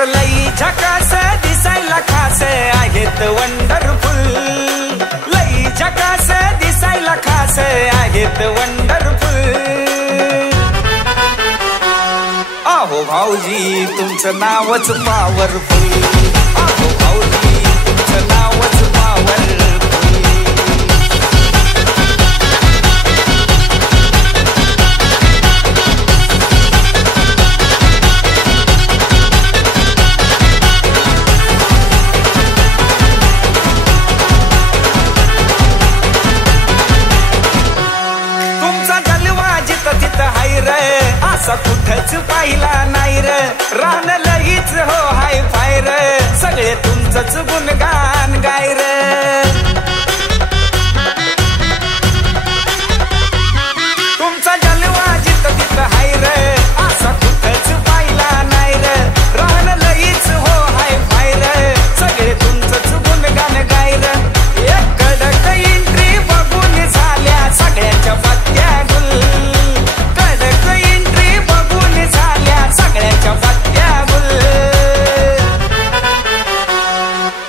लई झकास दिसायला खास आहेत वंडरफुल, लई झकास दिसायला खास आहेत वंडरफुल। आहो भाऊजी तुमचं नावच पॉवरफुल, आहो भाऊजी तुमचं नावच पॉवरफुल। असा कुठंच पाहिला नाही रे, राहणं लगीच हो हाय फाय रे, सगळे तुमचंच गुणगान गाय रे। तुमचा जलवा जिथं तिथं हाय रे, असा कुठंच पाहिला नाही रे, राहणं लगीच हो हाय फाय रे, सगळे तुमचंच गुणगान गाय रे। एक कडक एंट्री बघून झाल्या सगळ्यांच्या पत्त्या गुल,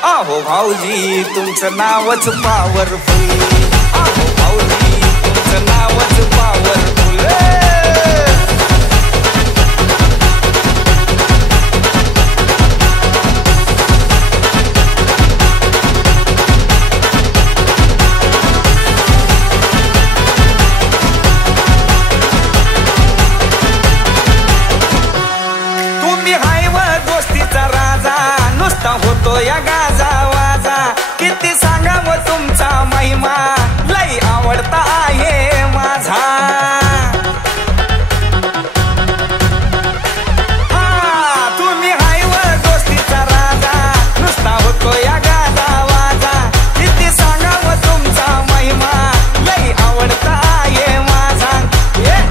आहो भाऊजी तुमचं नावच पॉवरफुल, आहो भाऊजी तुमचं नावच पॉवरफुल। तुम्ही हाय व दोस्तीचा राजा, नुसता होतो या गाजा वाजा, किती सांगावं तुमचा महिमा, लई आवडता आहे माझा। हा तुम्ही हाय व दोस्तीचा राजा, नुसता होतो या गाजा वाजा, किती सांगावं तुमचा महिमा, लई आवडता आहे माझा।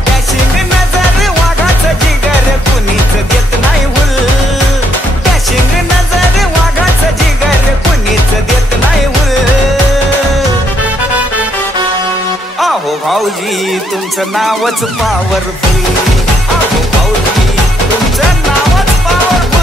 डॅशिंग नजर वाघाचं जिगर कुणीच देत नाही हुल, डॅशिंग नजर वाघाचं जिगर कुणीच देत नाही हुल। आहो भाऊजी तुमचं नावच पॉवरफुल, आहो भाऊजी तुमचं नावच पॉवरफुल।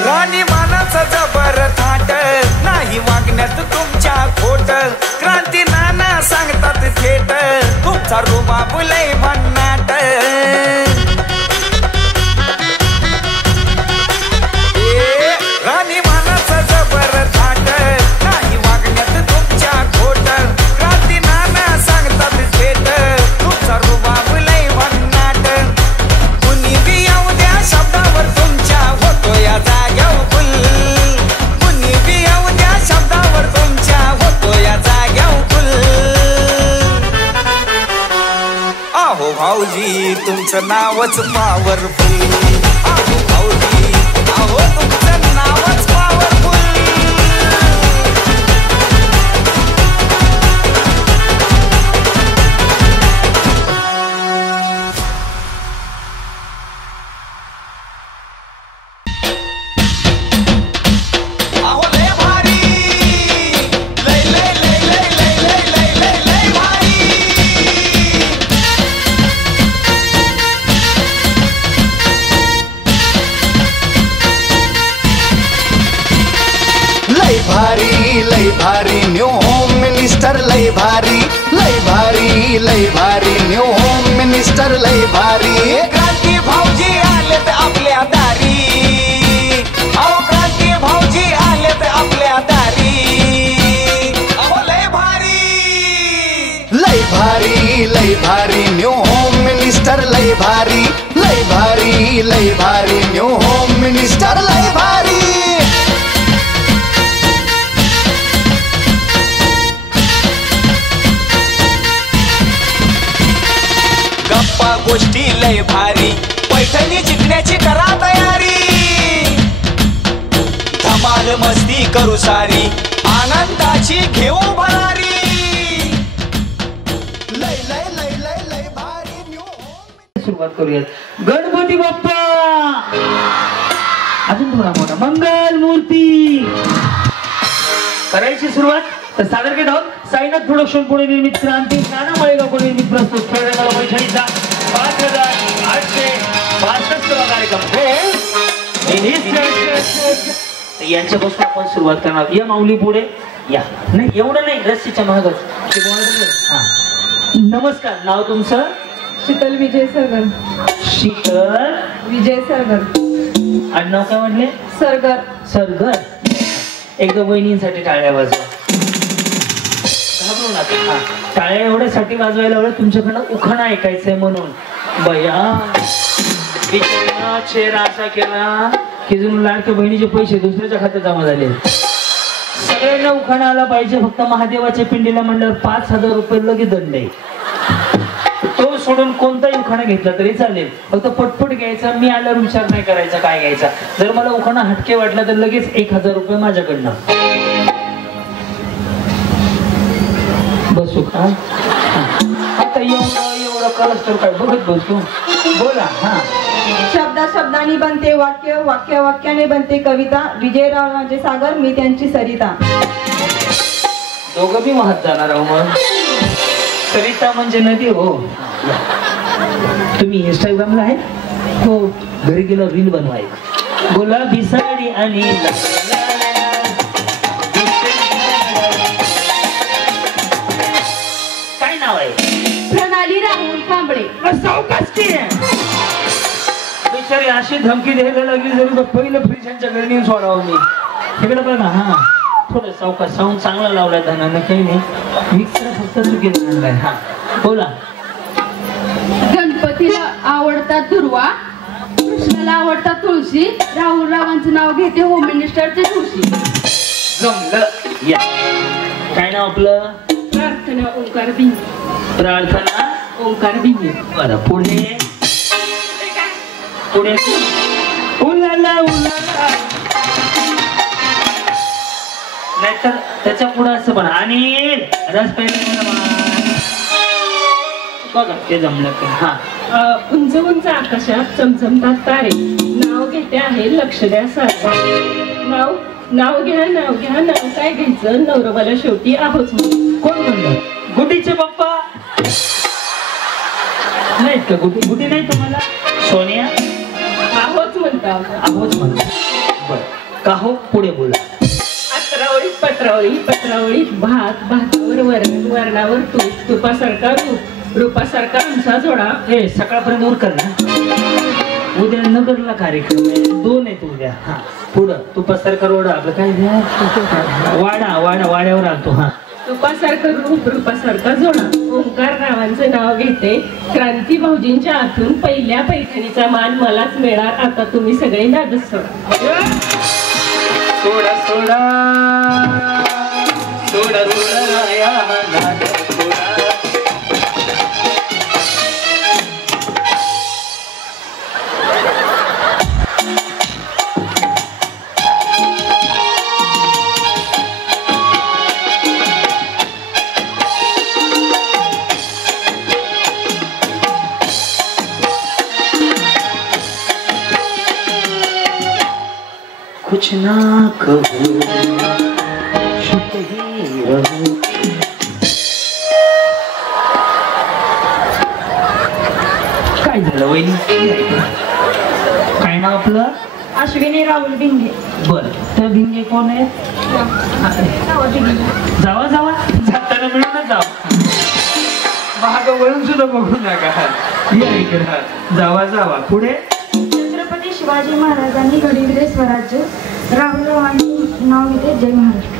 राणी मानाचं जबर थाट, नाही वागण्यात तुमच्या खोट, क्रांती नाना सांगतात थेट, तुमचा रुबाब लय भन्नाट। राणी मानाचं जबर थाट, नाही वागण्यात तुमच्या खोट, क्रांती नाना सांगतात थेट, तुमचा रुबाब लय भन्नाट। कुणी बी येऊ द्या शब्दावर तुमच्या होतो या जाग्यावर फुल, कुणी बी येऊ द्या शब्दावर तुमच्या होतो या जाग्यावर फुल। आहो भाऊजी तुमचं नावच पॉवरफुल, आहो भाऊजी आहो तुमचं नावच पॉवरफुल। लय भारी न्यू होम मिनिस्टर, लय भारी लय भारी लय भारी न्यू होम मिनिस्टर, लय भारी। क्रांती भाऊजी आलेत आपल्या दारी, अहो क्रांती भाऊजी आलेत आपल्या दारी, अहो लय भारी लय भारी लय भारी न्यू होम मिनिस्टर, लय भारी लय भारी लय भारी न्यू होम मिनिस्टर, लय भारी। गप्पा गोष्टी लय भारी, पैठणी जिंकण्याची करा तयारी, धमाल मस्ती करू सारी, आनंदाची घेऊ भरारी। लय लय लय लय लय भारी न्यू होम। सुरुवात करूयात। गणपती गणपती बाप्पा. अजून थोडा मोठा मंगल मूर्ती. करायची सुरुवात. तर सादर करत आहोत साईनाथ प्रोडक्शन पुणे निर्मित क्रांती नाना माळेगाव निर्मित प्रस्तुत खेळण्याला पैशांचा 5862 कार्यक्रम. यांच्यापासून आपण सुरुवात करणार. या माऊली पुढे या. नाही एवढं नाही रस्सीच्या महागच. नमस्कार. नाव तुमचं? शीतल विजय सरगर. शीतल विजय सरगर. आडनाव काय म्हटले? सरगर. सरगर. एकदा वहिनींसाठी टाळ्या वाजवा. घाबरू नका. टाळ्या एवढ्यासाठी वाजवायला हवं तुमच्याकडनं उखाणा ऐकायचंय म्हणून. बया चेहरा असा केला की जणू लाडक्या बहिणीचे पैसे दुसऱ्याच्या खात्यात जमा झाले. सगळ्यांना उखाणा आला पाहिजे. फक्त महादेवाच्या पिंडीला म्हणल्यावर 5000 रुपये लगेच दंड आहे. तो सोडून कोणताही उखाणा घेतला तरी चालेल. फक्त पटपट घ्यायचा. मी आल्यावर विचार नाही करायचा काय घ्यायचा. जर मला उखाणा हटके वाटला तर लगेच 1000 रुपये माझ्याकडनं. बसू का? आता एवढं कळस तर काय बघत बसू. बोला. हा. शब्दा शब्दाने बनते वाक्य, वाक्या वाक्याने बनते कविता. विजयराव राजे सागर, मी त्यांची सरिता. दोघं बी वाहत जाणार आहो. मग सरिता म्हणजे नदी. हो. तुम्ही इंस्टाग्रामला आहे? हो. घरी गेलो रील बनवाय. गुलाबी साडी आणि काय नाव आहे? प्रणाली राहुल कांबळे. सावकाश की बिचारी अशी धमकी द्यायला लागली. जरी पहिलं फ्रीजांच्या घरी नेऊन सोडावं मी. तिकडे बघा. हा थोडं सावकाश. साऊंड चांगला लावलाय धनानं. काही नाही. मिक्सर फक्त चुकीला आणलाय. हा बोला. गणपतीला आवडतात दुर्वा, कृष्णाला आवडतात तुळशी. राहुल रावांचं नाव घेते होम मिनिस्टरचे तुळशी. जमलं. या. काय नाव आपलं? प्रार्थना ओंकार भिंगे. प्रार्थना ओंकार भिंगे. बरं. पुढे पुढे उलाला उलाला. नाहीतर त्याच्या पुढे असं पण अनिल रस पेला बघा. ते जमलं का? हा. उंच उंच आकाशात चमचमतात तारे. नाव घेते आहे लक्ष द्या सारे. नाव नाव घ्या नाव घ्या. नाव काय घ्यायचं नवरोबाला शेवटी आहोच म्हणून. कोण म्हणलं? गुड्डीचे पप्पा नाहीत का? गुड्डी नाही तुम्हाला? सोनिया आहोच म्हणतात. आहोत म्हणलं. बर का हो? पुढे बोला. अत्रावळीत पत्रावळी, पत्रावळीत भात, भातावर वरण, वरणावर तूप, तुपासारखा रूप, रूपासारखा आमचा जोडा. हे सकाळपर्यंत उरकर ना. उद्या नगरला कार्यक्रम आहे. 2 आहेत उद्या. हा पुढं तुपासारखा रोडा आपलं काय वाडा वाडा वाड्यावर आलतो. हा तुपासारखं रूप, रूपासारखा जोडा. ओंकार रावांचं नाव घेते. क्रांती भाऊजींच्या हातून पहिल्या पैठणीचा मान मलाच मिळणार. आता तुम्ही सगळे नादच सोडा. सोडा सोडा सोडा सोडा या नाद सोडा. कुछ ना कहो चुप ही रहो. काय झालं वहिनी? काय नाव आपलं? अश्विनी राहुल भिंगे. बर. तर भिंगे कोण आहे? जावा जावा. जाताना मिळूनच जावा. महाग वळून सुद्धा बघू नका. या इकडे. जावा जावा. पुढे. छत्रपती शिवाजी महाराजांनी घडविले स्वराज्य. राहुल रावांचे नाव घेते जय महाराष्ट्र.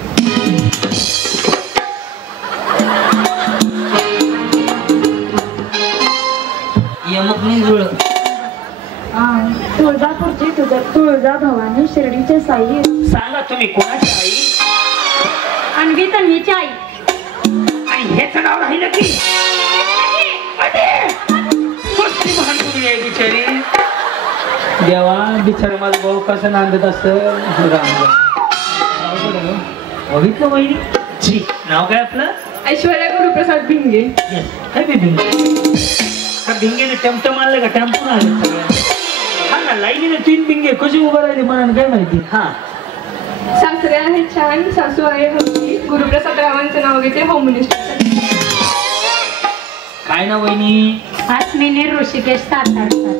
यमक नाही जुळ. तुळजापूरची तुळजा भवानी शिर्डीचे साई. सांगा तुम्ही कोणाची आई? अन्वी तन्वीची आई. आणि हेच नाव राहिलं की बिचारी. देवा बिचार माझा भाऊ कसं नांदत असं. बघितलं वहिनी. जी नाव काय आपलं? ऐश्वर्या गुरुप्रसाद भिंगे. काय बी भिंगे? का भिंगेने टमटम आणलं का? टेम्पो आलं सगळं. ना लाईनीने 3 पिंगे कशी उभं राहिली मला काय माहिती. हा सासरे आहे छान, सासू आहे हौशी. गुरुप्रसाद रावांचं नाव घेते होम मिनिस्टर. काय ना वहिनी? अश्विनी ऋषिकेश सातारकर.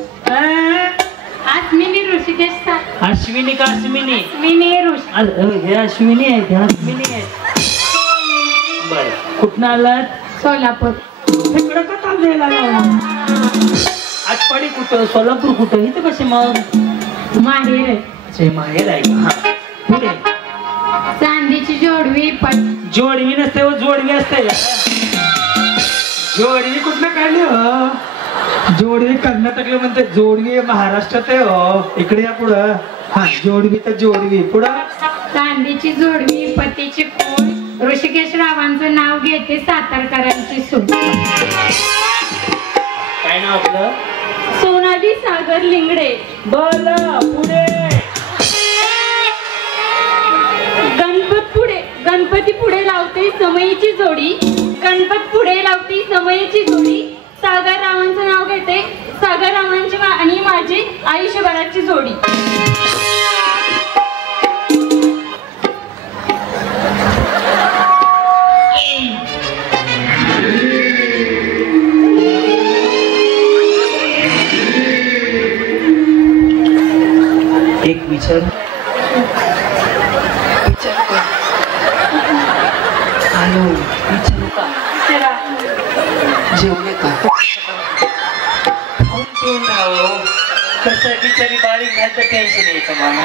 अश्विनी ऋषिकेश सातार. अश्विनी का अश्विनी? अश्विनी ऋषिकेश. हे अश्विनी आहे, हे अश्विनी आहे. बरं कुठनं आलात? सोलापूर. तिकडं का ताप द्यायला लागला? आटपाडी कुठं, सोलापूर कुठं, इथं कसे मग? माहेर. ते माहेर आहे का? हा पुढे. चांदीची जोडवी पट. जोडवी नसते व जोडवी असते. जोडवी कुठनं काढली हो? जोडवी कर्नाटकला म्हणते, जोडवी महाराष्ट्रात आहे हो. इकडे या पुढं. हा जोडवी तर जोडवी. पुढं चांदीची जोडवी पतीची कोण. ऋषिकेश रावांचं नाव घेते सातारकरांची सून. काय नाव आपलं? सोनाली सागर लिंगडे. बोला पुढे. गणपती पुढे लावते समयीची जोडी. गणपत पुढे लावते समयीची जोडी. सागर रावांचं नाव घेते. सागर रावांची आणि माझी आयुष्यभराची जोडी. एक विचार. हॅलो विचारू का? जेवले का? कसं बिचारी बारीक घालतं टेन्शन यायचं मला.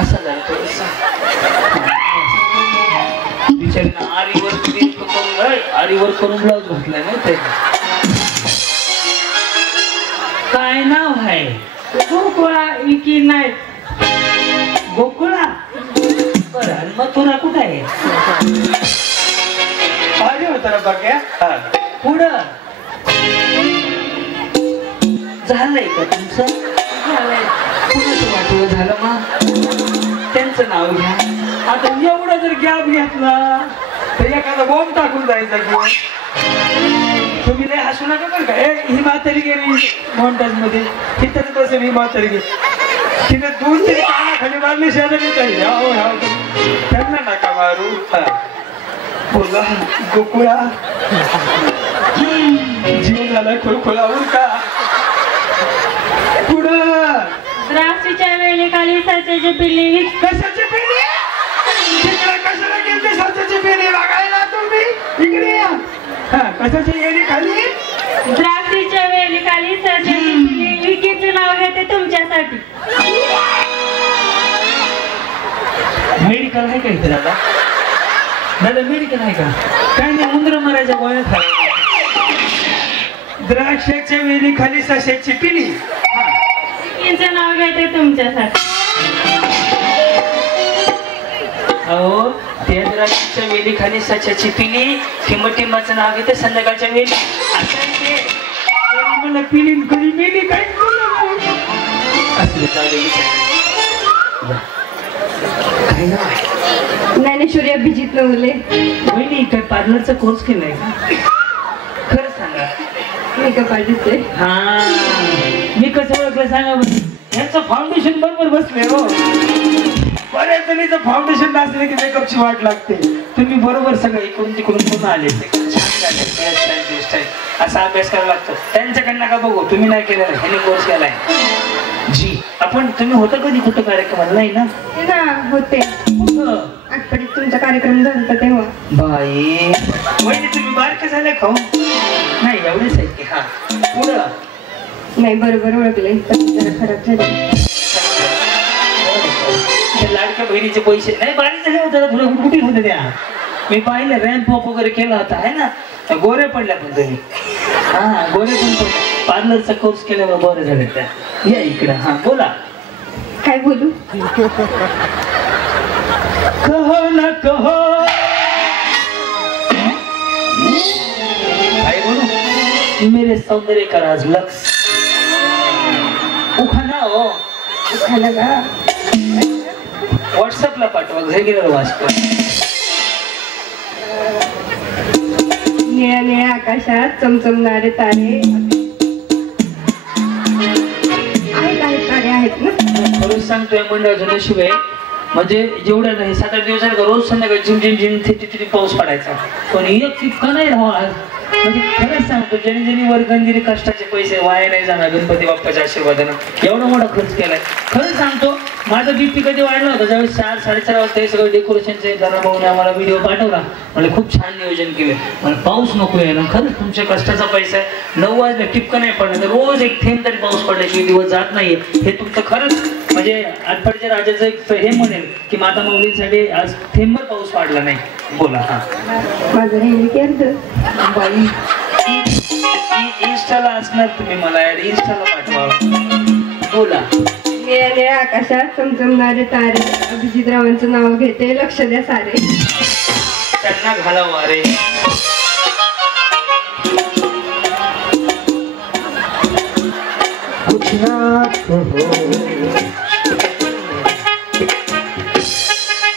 असं झालं थोडंसं. बिचारीनं आरीवर करून ब्लाऊज घातलाय ना ते. काय नाव आहे? गोकुळा विकी नाईक. गोकुळा. बरं मथुरा कुठं आहे? पाहिजे होता ना बघ्या. पुढं झालंय का तुमचं? कुणाचं वाटलं झालं मग? त्यांचं नाव घ्या. आता एवढा जर गॅप घेतला तर एखादा बॉम्ब टाकून जायचा किंवा. तुम्ही लय हसू नका बरं का. ही म्हातारी गेली मॉन्टाज मध्ये. तिथं कसं ही म्हातारी गेली. तिने 2 तरी कानाखाली मारली शेजारी काही. त्यांना नका मारू. बोला गोकुळा. जीव झाला खुळखुळावून का? पुढं. द्राक्षीच्या वेळेखाली साच्याची पिल्ली. कशाची पिढी? तिकडे कशाला गेलते साच्याची पिढी बघायला तुम्ही? इकडे या. कशाची येणी खाली? द्राक्षीच्या वेळेखाली साच्याची पिल्ली. विकीचं नाव घेते तुमच्यासाठी. मेडिकल आहे का इथे दादा? दादा मेडिकल आहे का? काय नाही उंदर मारायच्या गोळ्या खायला. द्राक्षाच्या वेली खाली सशाची पिली. विकीचं नाव घेते तुमच्यासाठी. अहो त्या द्राक्षाच्या वेली खाली सशाची पिली. टिंबाचं नाव घेते संध्याकाळच्या वेली. मला पिली कधी पिली काय ज्ञानेश्वरी अभिजित नवले. वहिनी काय पार्लरचा कोर्स केलाय का? खरं सांगा. मेकअप आर्टिस्ट आहे. हा मी कसं ओळखलं सांगा बरं. यांचं फाउंडेशन बरोबर बसले हो. बऱ्याच जणीचं फाउंडेशन नसले की मेकअपची वाट लागते. तुम्ही बरोबर सगळं इकडून तिकडून पुन्हा आले. असा अभ्यास करावा लागतो. त्यांच्याकडनं का बघू. तुम्ही नाही केलेला ह्याने कोर्स केलाय. जी आपण तुम्ही होतं कधी कुठं कार्यक्रमाला? नाही ना. होते कुठं? आठवड्यात तुमचा कार्यक्रम झाला होता तेव्हा. बाई वहिनी तुम्ही बारके झाले खाऊ? नाही एवढेच आहेत की. हा पुढं. नाही बरोबर ओळखले पण जरा खराब झाले. लाडक्या बहिणीचे पैसे नाही बारीक झाले होते. थोडं गुटगुटीत होते त्या. मी पाहिलं रॅम्प वॉक वगैरे केला होता आहे ना. गोरे पडल्या पण तुम्ही. हा गोरे पण पडले. पार्लरचा कोर्स केल्यावर बरे झाले त्या. या इकडं. हा बोला. काय बोलू? कहो ना कहो. काय बोलू? मेरे सौंदर्य का राज लक्स. उखाणा हो. उखाणा का? व्हॉट्सअपला पाठवा. घरी गेल्यावर वाचतो. निळ्या निळ्या आकाशात चमचमणारे तारे. सांगतोय मंडळाचं नशीब आहे, म्हणजे जेवढ्या नाही 7-8 दिवस झाले का रोज संध्याकाळी झिम झिम झिम थिटी पाऊस पडायचा, पण एक टिपका नाही राहा आज. म्हणजे खरंच सांगतो, ज्यांनी ज्यांनी वर्गंजिरी कष्टाचे पैसे वाया नाही जाणार गणपती बाप्पाच्या आशीर्वादानं, एवढा मोठा खर्च केलाय. खरंच सांगतो, माझा BP कधी वाढला होता ज्यावेळेस 4-4:30 वाजता हे सगळं डेकोरेशनचे भाऊने आम्हाला व्हिडिओ पाठवला, म्हणजे खूप छान नियोजन केले. मला पाऊस नको आहे ना, खरंच तुमच्या कष्टाचा पैसा आहे. 9 वाजता टिपका नाही पडला तर रोज एक थेंब तरी पाऊस पडल्याशिवाय दिवस जात नाहीये. हे तुमचं खरंच म्हणजे आटपाडीच्या राजाचं एक हे म्हणेल की माता माऊलींसाठी आज थेंबभर पाऊस पडला नाही. बोला. हा माझं बाई इंस्टाला असणार, तुम्ही मला इंस्टाला पाठवा. बोला. निळ्या आकाशात चमचमणारे तारे, अभिजितरावांचं नाव घेते, लक्ष द्या सारे. त्यांना घालावा रे.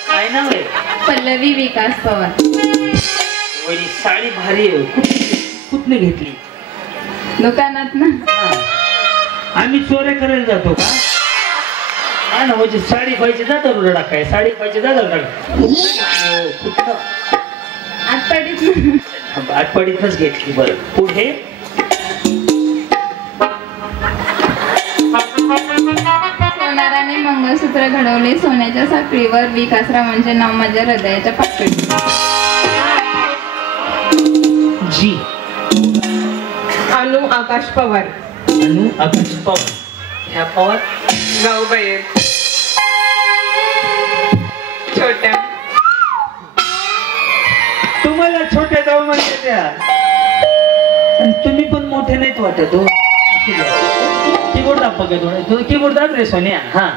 काय नाव आहे? पल्लवी विकास पवार. वही साडी भारी आहे. कुठने घेतली? दुकानात ना. आम्ही चोऱ्या करायला जातो का? हा ना, म्हणजे साडी पाहिजे जाता रोड टाकाय, साडी पाहिजे जाता आटपाडीतच घेतली. बरं, पुढे. सोनाराने मंगळसूत्र घडवले, सोन्याच्या साखळीवर विकासरावांचे नाव माझ्या हृदयाच्या पाकळीत. जी. अनु आकाश पवार. अनु आकाश पवार. ह्या पवार गाव बाहेर छोट्या. तुम्हाला छोट्या जाऊ म्हणते त्या, आणि तुम्ही पण मोठे नाहीत वाटत हो. कीबोर्ड दाखवा का थोडं, कीबोर्ड दाख रे सोन्या. हा.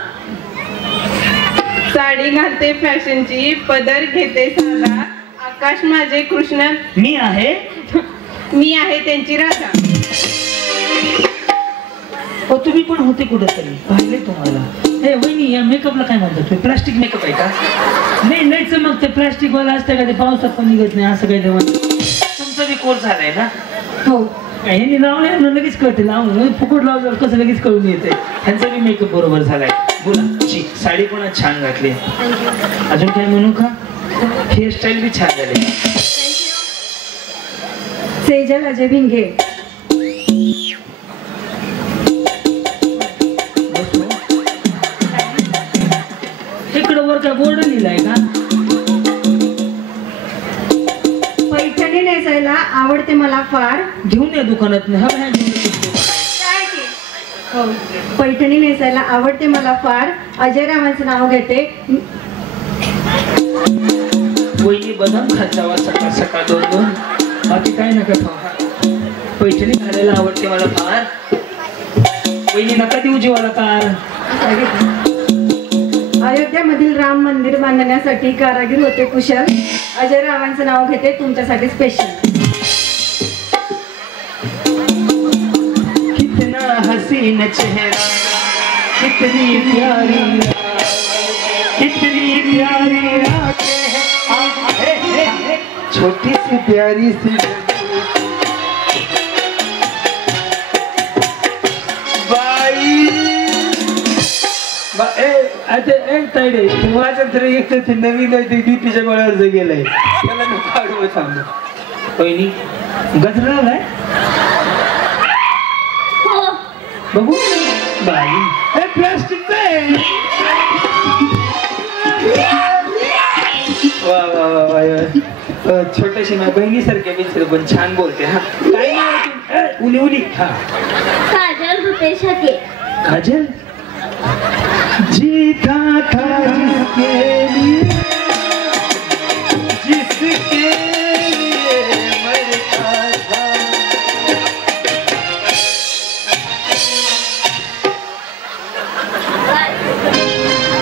साडी घालते फॅशनची, पदर घेते साधा, आकाश माझे कृष्ण, मी आहे त्यांची राधा. हो, तुम्ही पण होते कुठेतरी, पाहिले तुम्हाला. हे वहिनी, या मेकअपला काय म्हणतात? प्लास्टिक मेकअप आहे का? नाही चमक ते प्लास्टिक वाला असतं का, ते पावसात पण निघत नाही असं काही तेव्हा. तुमचा बी कोर्स झालाय ना? हो. ह्यांनी लावलंय ना, लगेच कळते. लावून फुकट लावलं कसं लगेच कळून येते. ह्यांचा बी मेकअप बरोबर झालाय. बोला. साडी पण छान घातली. अजून काय म्हणू का? हेअरस्टाईल बी छान झाली. सेजल अजय भिंगे. इकडं वर काय बोर्ड लिहिलाय का? पैठणी नेसायला आवडते मला फार. घेऊन या दुकानात. हो, पैठणी नेसायला आवडते मला फार, अजयरावांचं नाव घेते. वहिनी बदाम खात जावा सकाळ सकाळ 2-2, बाकी काय नका खावा. पैठणी घालायला आवडते मला फार. वहिनी नका देऊ जीवाला कार. अयोध्यामधील राम मंदिर बांधण्यासाठी कारागीर होते कुशल, अजयरावांचं नाव घेते तुमच्यासाठी स्पेशल. कितना हसीन चेहरा, कितनी प्यारी, कितनी प्यारी छोटी सी प्यारी सी तरी नवीन बीपीच्या गोळ्यावर गेलाय त्याला मी काढू थांबलो. पहिली गजरालाय बघू बाई प्लास्टिक वा वा वा वा छोट्याशी माझ्या बहिणीसारख्या बिचार पण छान बोलते. हा काय उली उली. हा काजल रुपेश हके. काजल जीता था जिसके लिए, जिसके लिए मरता था.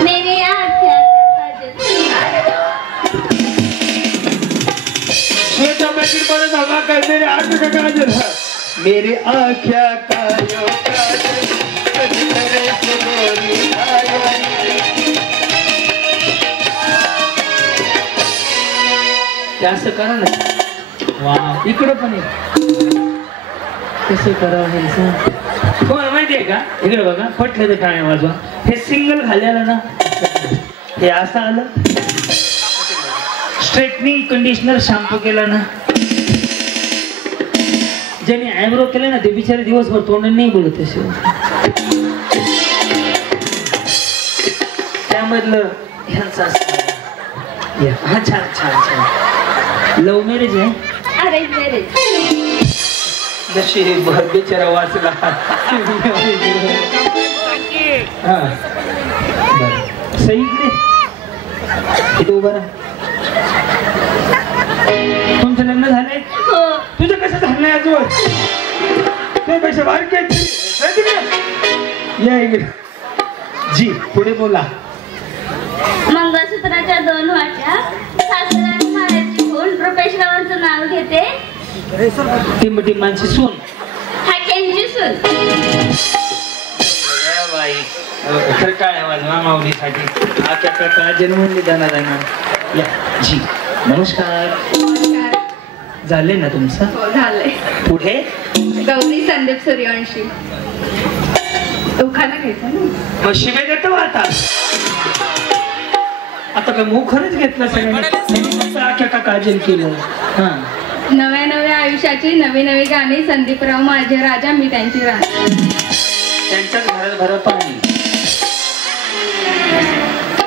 मेरे आँखें काजल. छोटा पैकेट बड़ा धमाका कर. मेरे आँखों का काजल है. मेरे आँखों का जो काजल असं करा ना. वा इकडं पण आहे कसं करावं हे. तुम्हाला माहितीये का इकडे बघा पटलं ते टाळ्या वाजवा हे सिंगल घालायला ना हे असं आलं स्ट्रेटनिंग कंडिशनर शॅम्पू केला ना ज्याने आयब्रो केले ना ते बिचारे दिवसभर तोंड नाही बोलत तसे त्यामधलं ह्यांचं असं हा छान छान छान लव्ह मॅरेज आहे अरेंज मॅरेज जशी बिचारा वाचला हा सही इकडे इथे उभा राहा तुमचं लग्न झालंय तुझं कसं झालंय अजून ते पैसे बारके या इकडे जी पुढे बोला मंगळसूत्राच्या 2 वाट्या सासर आणि माहेरची खून रुपेश रावांचं नाव घेते ती माणशी सून हाक्यांची सून बाई खरं काय आवाज मामावलीसाठी आख्या जन्मली जाणार या जी नमस्कार झाले ना तुमचं हो झालंय पुढे गौरी संदीप सूर्यवंशी उखाणा घ्यायचा ना मग शिवाय देतो आता काय मुखरच घेतलं सगळ्यांनी आख्या का काजल केलं हा नव्या नव्या आयुष्याची नवी नवी गाणी संदीपराव माझे राजा मी त्यांची राणी त्यांच्याच घरात भर पाणी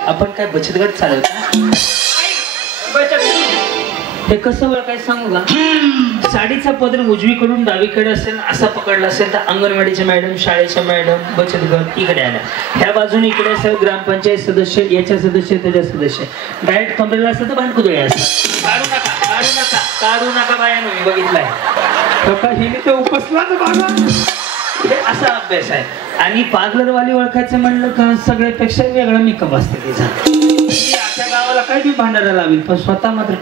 आपण काय बचत गट चालवता ते कसं बरं काय सांगू का साडीचा पदर उजवीकडून डावीकडे असेल असा पकडला असेल तर अंगणवाडीच्या मॅडम शाळेच्या मॅडम बचत गट इकडे आल्या ह्या बाजूने इकडे असेल ग्रामपंचायत सदस्य याच्या सदस्य त्याच्या सदस्य डायरेक्ट कमरेला असतं तर भांडकुदळे असतं काढू नका बायानो मी बघितलाय हिने ते उपसलाच बघा हे असा अभ्यास आहे आणि पार्लरवाली ओळखायचं म्हणलं का सगळ्यापेक्षा वेगळा मेकअप असते तिचा आजच्या गावाला काय बी भांडायला लावेल पण स्वतः मात्र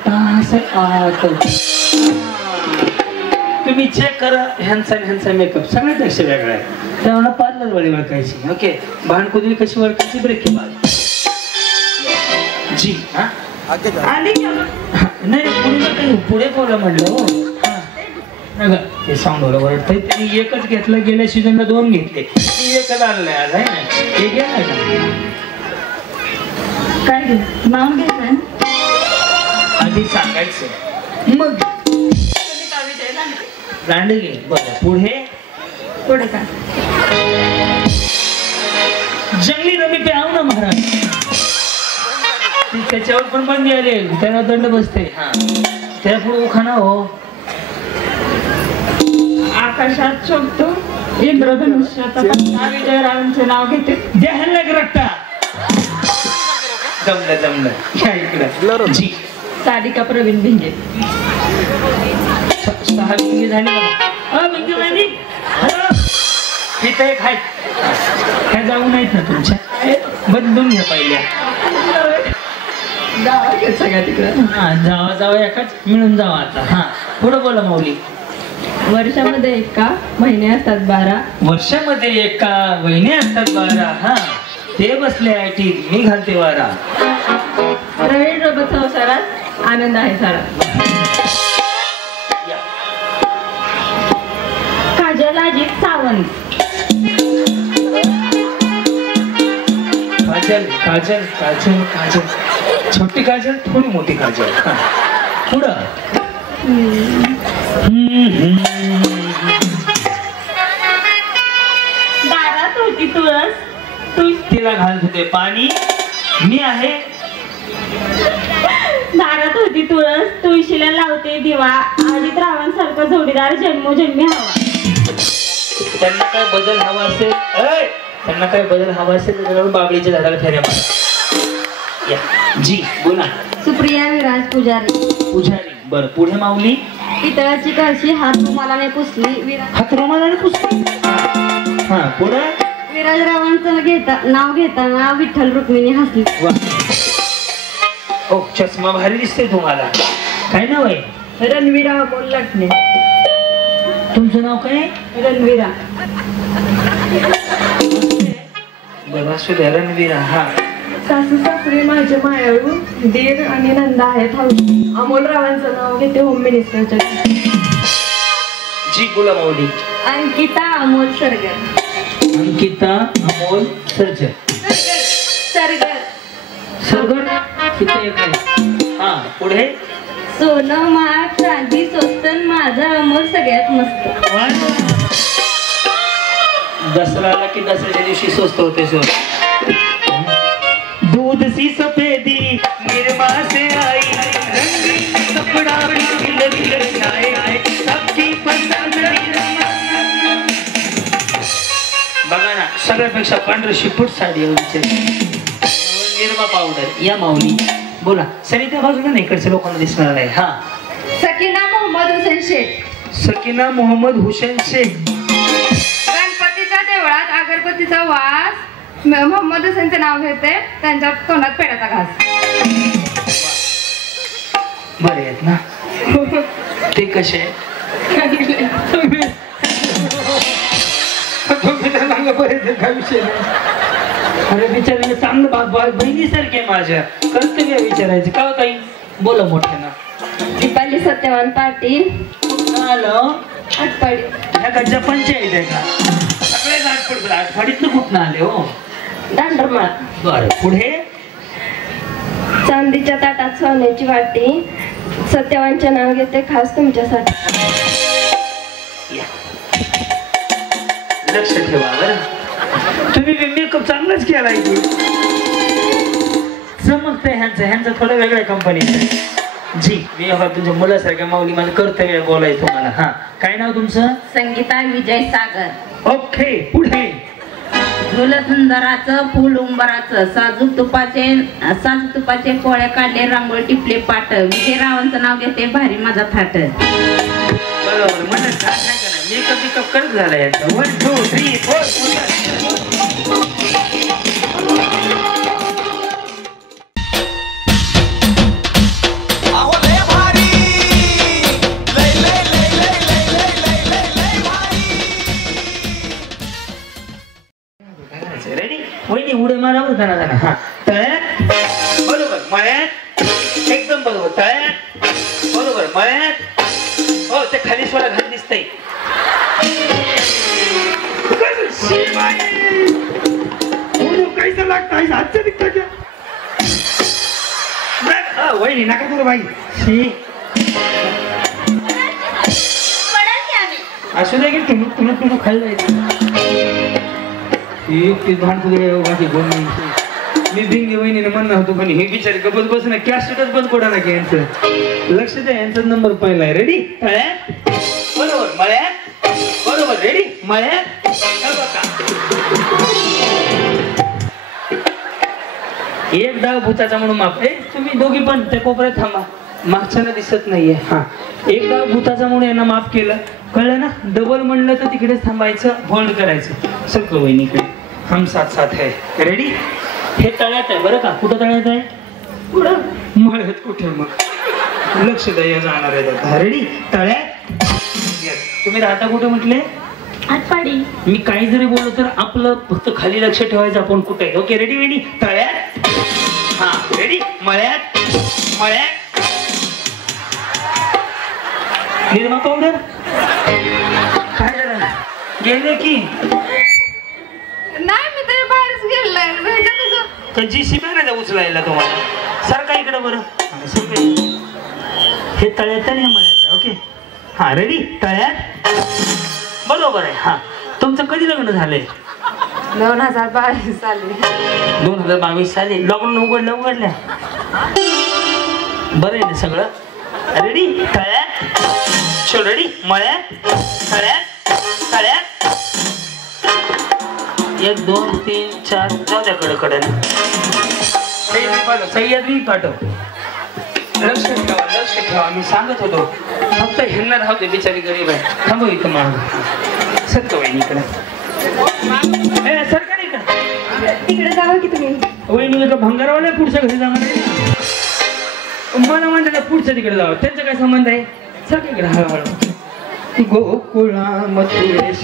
तुम्ही चेक करा ह्यांचा मेकअप सगळ्यापेक्षा वेगळा आहे त्यामुळे पार्लरवाली ओळखायची ओके भांडकुदळी कशी ओळखायची ब्रेक जी हा नाही पुढे बोला म्हणलं हो ते साऊंड बरोबर त्यांनी एकच घेतलं गेल्या सीझनला 2 घेतले एकच आणलंय आज आहे ना हे गेलाय का काय घे नाव घ्यायचं आधी सांगायचं मग लांडगे बरं पुढे काय जंगली रमी पे आव ना महाराज त्याच्यावर पण बंदी आली त्याला दंड बसते हा त्या पुढे उखाणा हो आकाशात शोभतो इंद्रधनुष्याचा पत्ता विजयरावांचे नाव घेते द्यायला रक्ता जमलं या इकडं जी सारिका प्रवीण भिंगे 6 भिंगे झाली बघा भिंगे माहिती तिथं एक आहेत ह्या जाऊन आहेत ना तुमच्या बदलून घ्या पहिल्या सगळ्या तिकडं हा जावा एकाच मिळून जावा आता हा पुढं बोला माऊली वर्षामध्ये 1 महिने असतात 12 वर्षामध्ये 1 महिने असतात 12 हा ते बसले आयटी मी घालते वारा रवी सोबत संसारात आनंद आहे सारा काजल अजित सावंत काजल छोटी काजल थोडी मोठी काजल हा पुढं दारात होती तुळस तू तिला घालत होते पाणी मी आहे दारात होती तुळस तुळशीला लावते दिवा अजित रावांसारखा जोडीदार जन्मोजन्मी हवा त्यांना काय बदल हवा असेल तर बाबळीच्या झाडाला फेऱ्या मारा या जी बोला सुप्रिया विराज पुजारी बरं पुढे माऊली पितळाची कळशी हात रुमालाने पुसली हात रुमालाने पुसली हा पुढे विराजरावांचं नाव घेताना विठ्ठल रुक्मिणी हसली ओ चष्मा भारी दिसते तुम्हाला काय नाव आहे रणवीरा अमोल लटणे तुमचं नाव काय रणवीरा बरं असू द्या रणवीरा हा सासू सासरे माझे मायाळू दीर आणि नंदा आहेत हौशी अमोल रावांचं नाव घेते होम मिनिस्टरच्या जी बोला माऊली अंकिता अमोल सरगर अंकिता अमोल सर्जन. सरगर किती एक आहे. हा पुढे. सोनं महाग चांदी स्वस्त माझा अमोल सगळ्यात मस्त. दसऱ्याला की दसऱ्याच्या दिवशी स्वस्त होते सोन. दूध सी सफेदी निरमा से आई रंगीन कपड़ा दिल दिल छाए सबकी पसंद. बघा ना सगळ्यापेक्षा पांढरी शिपूट साडी आहे. निरमा पावडर या माऊली. बोला सरी त्या बाजूला नाही इकडच्या लोकांना दिसणार नाही. हा सकीना मोहम्मद हुसेन शेख. सकीना मोहम्मद हुसेन शेख. गणपतीच्या देवळात अगरबत्तीचा वास मोहम्मद हुसेनचे नाव घेते त्यांच्या तोंडात पेड्याचा घास. बरे आहेत ना ते कसे अरे विचारायला चांगलं बहिणीसारखे माझ्या कर्तव्य विचारायचे का काही. बोला मोठ्यानं. दीपाली सत्यवान पाटील. आलं आटपाडी. ह्या कडच्या पंचायत आहे का. सगळे आठवडीतनं कुठनं आले हो. दांडरमाळ. बरं पुढे. चांदीच्या ताटात सोन्याची वाटी सत्यवानचे नाव घेते खास तुमच्यासाठी. लक्ष ठेवा बरं. तुम्ही मेकअप चांगलाच केला इथे. चमकतंय ह्यांचं थोडं वेगळ्या कंपनीचं. जी मी तुमच्या मुलासारख्या माऊली माझं कर्तव्य बोलायचं तुम्हाला. हा काय नाव तुमचं. संगीता विजय सागर. ओके पुढे. फुलसुंदराचं फुल उंबराचं साजूक तुपाचे पोळ्या काढले रांगोळी टिपले पाट. विजयरावांचं नाव घेते भारी माझा थाट. बरोबर मला मेकअप बिकअप करत झाला याचा. 1 2 3 4. रेडी वहिनी उडे मारा जाणार. हा तळ्यात बरोबर मळ्यात एकदम बरोबर. तळ्यात बरोबर मळ्यात. हो ते खाली सोडा घाल दिसतंय. वहिनी नका करू बाई. असू दे की तुम्ही खाली जायचं. मी भिंगी वहिनीने म्हणणार होतो पण हे बिचारी गपच बस ना कॅसेटच बंद पडा ना की यांचं. लक्ष द्या यांचा नंबर पहिला आहे. रेडी तळ्यात बरोबर मळ्यात बरोबर. रेडी मळ्यात. एक डाव भूताचा म्हणून माफ. तुम्ही दोघी पण त्या कोपऱ्यात थांबा. मागच्याला दिसत नाहीये. हा एक डाव भूताचा म्हणून यांना माफ केलं कळलं ना. डबल म्हणलं तर तिकडेच थांबायचं होल्ड करायचं. सगळं वहिनीकडे हम साथ साथ है. रेडी. हे तळ्यात आहे बरं का. कुठं तळ्यात आहे. पुढं मळ्यात कुठे मग लक्ष द्या जाणार आहे. रेडी तळ्यात. तुम्ही राहता कुठे म्हटले. आटपाडी. मी काही जरी बोललो तर आपलं फक्त खाली लक्ष ठेवायचं आपण कुठे आहे. ओके रेडी वेडी तळ्यात. हा रेडी मळ्यात मळ्यात. निरमा पावडर काय झालं गेले की नाही मी तरी बाहेरच गेलाय. जीसीबी नाही उचलायला तुम्हाला. सारखा इकडे बरं. हे तळ्यात आणि मळ्यात. ओके हा रेडी तळ्यात बरोबर आहे. हा तुमचं कधी लग्न झालंय. 2022 साली. 2022 साली लॉकडाऊन उघडल्या बरं आहे ना सगळं. रेडी तळ्यात. चल रेडी मळ्यात तळ्यात तळ्यात. 1 2 3 4 जाऊ द्या कडे सह्याद्री पाठव. लक्ष ठेवा मी सांगत होतो फक्त ह्यांना राहू दे बिचारी गरीब आहे. थांबव इथं माग सरका वहिनीकडे. सरकार इकडे तिकडे जावं की तुम्ही. वहिनीला का भंगारवाला पुढच्या घरी जाणार मला म्हणतात पुढच्या तिकडे जावं. त्यांचा काय संबंध आहे. सरका इकडे हळूहळू. गोकुळा मथुरेश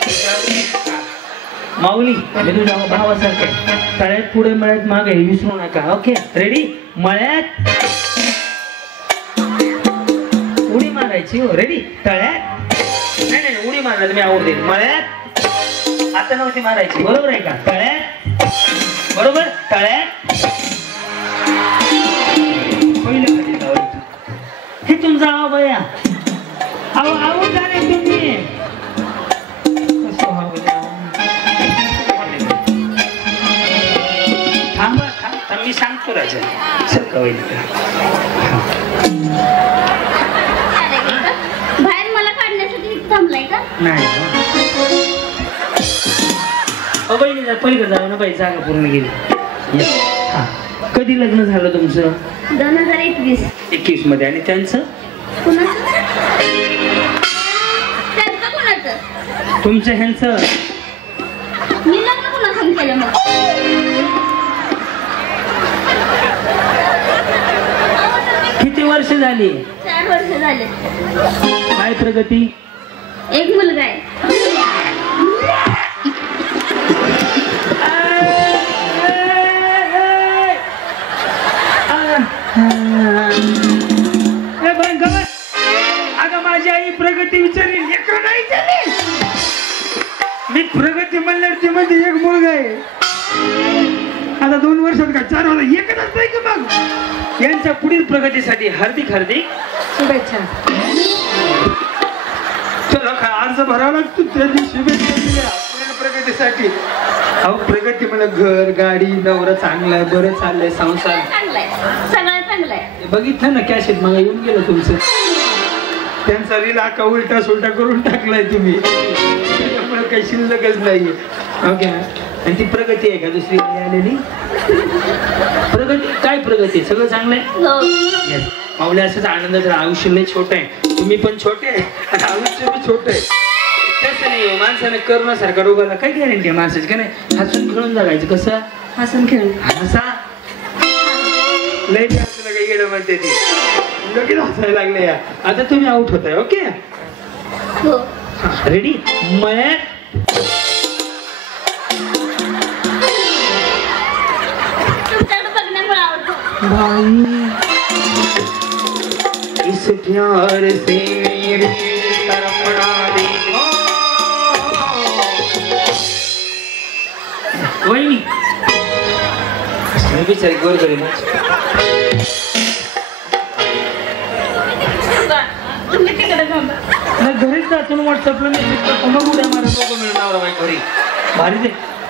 माऊली मी तुझ्या भावासारखं तळ्यात पुढे मळ्यात मागे विसरू नका. ओके रेडी मळ्यात उडी मारायची. हो रेडी तळ्यात. नाही उडी मारायला मी आवडते. मळ्यात आता नव्हती मारायची, बरोबर आहे का? तळ्यात, बरोबर, तळ्यात पहिलं खाली लावायचं. हे तुमचा आवा बया, आहो आहो झाले तुम्ही. थांबा थांब, मी सांगतो राजा. बाहेर मला काढण्यासाठी थांबलाय का? नाही बहिणी पलीकडे जाऊ ना बाई, जागा पूर्ण गेली. हा, कधी लग्न झालं तुमचं? 2021 मध्ये. आणि त्यांचं? त्यांचं कोणाचं? तुमचं ह्यांचं? मी लग्न कोणा सांग केलं मग? किती वर्ष झाली? 4 वर्ष झाले. काय प्रगती? एक मुलगा आहे. अगं माझी आई प्रगती विचारली, लेकरं नाही झाली. मी प्रगती म्हणल्यावर ती मध्ये एक मुलगा आहे. आता 2 वर्षात का 4 वर्षात एकच असतंय का? मग यांच्या पुढील प्रगतीसाठी हार्दिक हार्दिक शुभेच्छा. चला अर्ज भरावा लागतो, त्यांनी शुभेच्छा दिल्या पुढील प्रगतीसाठी. अहो प्रगती मला घर, गाडी, नवरा चांगला आहे, बरं चाललंय, संसार चांगलाय, सगळं चांगलंय. बघितलं ना कॅशेट मग येऊन गेलं तुमचं. त्यांचा रील आका उलटा सुलटा करून टाकलाय तुम्ही, त्यामुळे काही शिल्लकच नाहीये. ओके ना. आणि ती प्रगती आहे का दुसरी आलेली? प्रगती काय प्रगती? सगळं चांगलं आहे. माऊली असंच आनंदाचं आयुष्य लय छोटं आहे, तुम्ही पण छोटे आहे आणि आयुष्य बी छोटं आहे. तसं नाही, माणसाने करण्यासारखा रोगाला काय गॅरंटी आहे माणसाची का नाही? हसून खेळून जगायचं. कसं हसून खेळून? हसा लय जास्त काही गेलं म्हणते ती, लगेच हसायला लागले. या आता तुम्ही आउट होताय. Okay ready? मळ्यात तुमच्याकडे बघण्यामुळे आवडतो. इस प्यार से मेरी तड़पना दी. वहिनी बिचारी गोर करे ना. तुम्ही तिकडे थांबा. घरीच जातो ना, व्हॉट्सअपला मेसेज करतो, मग उद्या मला दोघं मिळून नवरा बायको घरी भारी दे.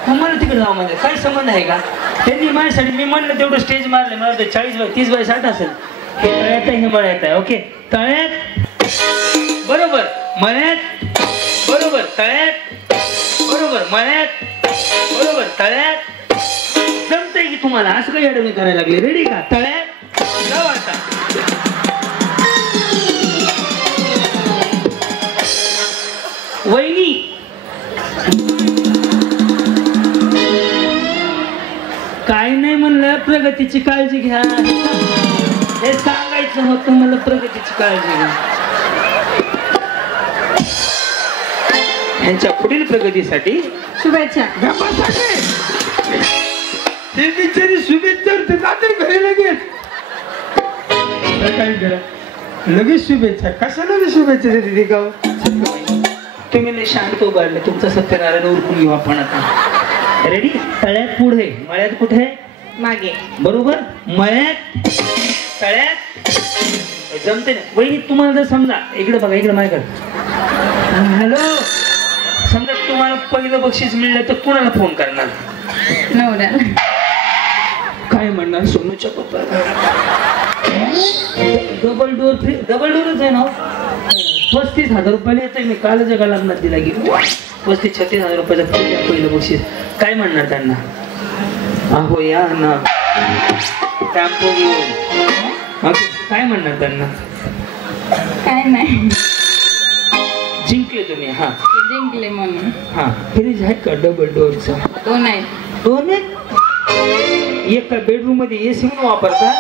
मला तिकडे जावं म्हणजे काय संबंध आहे का? त्यांनी माझ्यासाठी मी म्हणलं तेवढं स्टेज मारले, मला ते 40 बाय 30 बाय 60 असेल. हे तळ्यात आहे, हे मळ्यात आहे. ओके तळ्यात बरोबर, मळ्यात बरोबर, तळ्यात बरोबर, मळ्यात बरोबर, तळ्यात. जमतंय की तुम्हाला? असं काही अडवणी करायला लागले. रेडी का? तळ्यात जाऊ आता. वहिनी काय नाही म्हणलं, प्रगतीची काळजी घ्या हे सांगायचं होतं मला. प्रगतीची काळजी घ्या, यांच्या पुढील प्रगतीसाठी शुभेच्छा. ते बिचारी शुभेच्छा घरी लगेच काय करा, लगेच शुभेच्छा. कशाला शुभेच्छा देते का? तुम्ही लय शांत उभारले, तुमचं सत्यनारायण उरकून घेऊ आपण आता. रेडी? तळ्यात पुढे, मळ्यात कुठे? मागे बरोबर. मळ्यात तळ्यात जमते ना. वहिनी तुम्हाला जर समजा इकडे बघा, इकडे माझ्याकडे. हॅलो, समजा तुम्हाला पहिलं बक्षीस मिळलं तर कुणाला फोन करणार? नवऱ्याला. काय म्हणणार? सोनूच्या पप्पाला. डबल डोर फ्री, डबल डोरच आहे ना. 35,000 रुपयाला येतोय. मी काल जगा लग्नात दिला गेलो. 35-36,000 रुपयाचा पहिलं बक्षीस. काय म्हणणार त्यांना? अहो या ना टॅम्पो घेऊन. काय म्हणणार त्यांना? काय नाही, जिंकले तुम्ही. हा जिंकले म्हणून. हा फ्रीज आहे का डबल डोरचा? 2 आहेत. 2 आहेत. एक का बेडरूम मध्ये एसी म्हणून वापरता?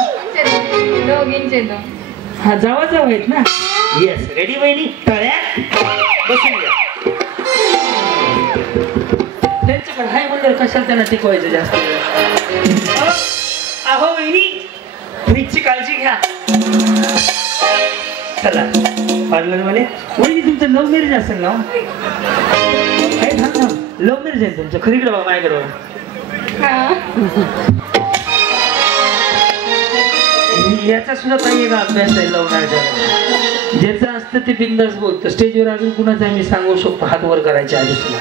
दोघींचे 2. हा जावा जावा आहेत ना. येस. रेडी वहिनी? तळ्यात बसून घ्या. त्यांच्याकडे हाय म्हणलं कशाला त्यांना टिकवायचं जास्त. अहो वहिनी फ्रीजची काळजी घ्या. चला पार्लर वाले. वहिनी तुमचं लव्ह मॅरेज असेल ना? लव्ह मॅरेज आहे तुमचं खरीकडे बाबा माझ्याकडे बघा. याचा सुद्धा काही एक अभ्यास आहे लव्ह मॅरेज. ज्याचं असतं ते बिंदास बोलतं. स्टेजवर अजून कुणाचा मी सांगू शकतो हात वर करायच्या आधी सुद्धा.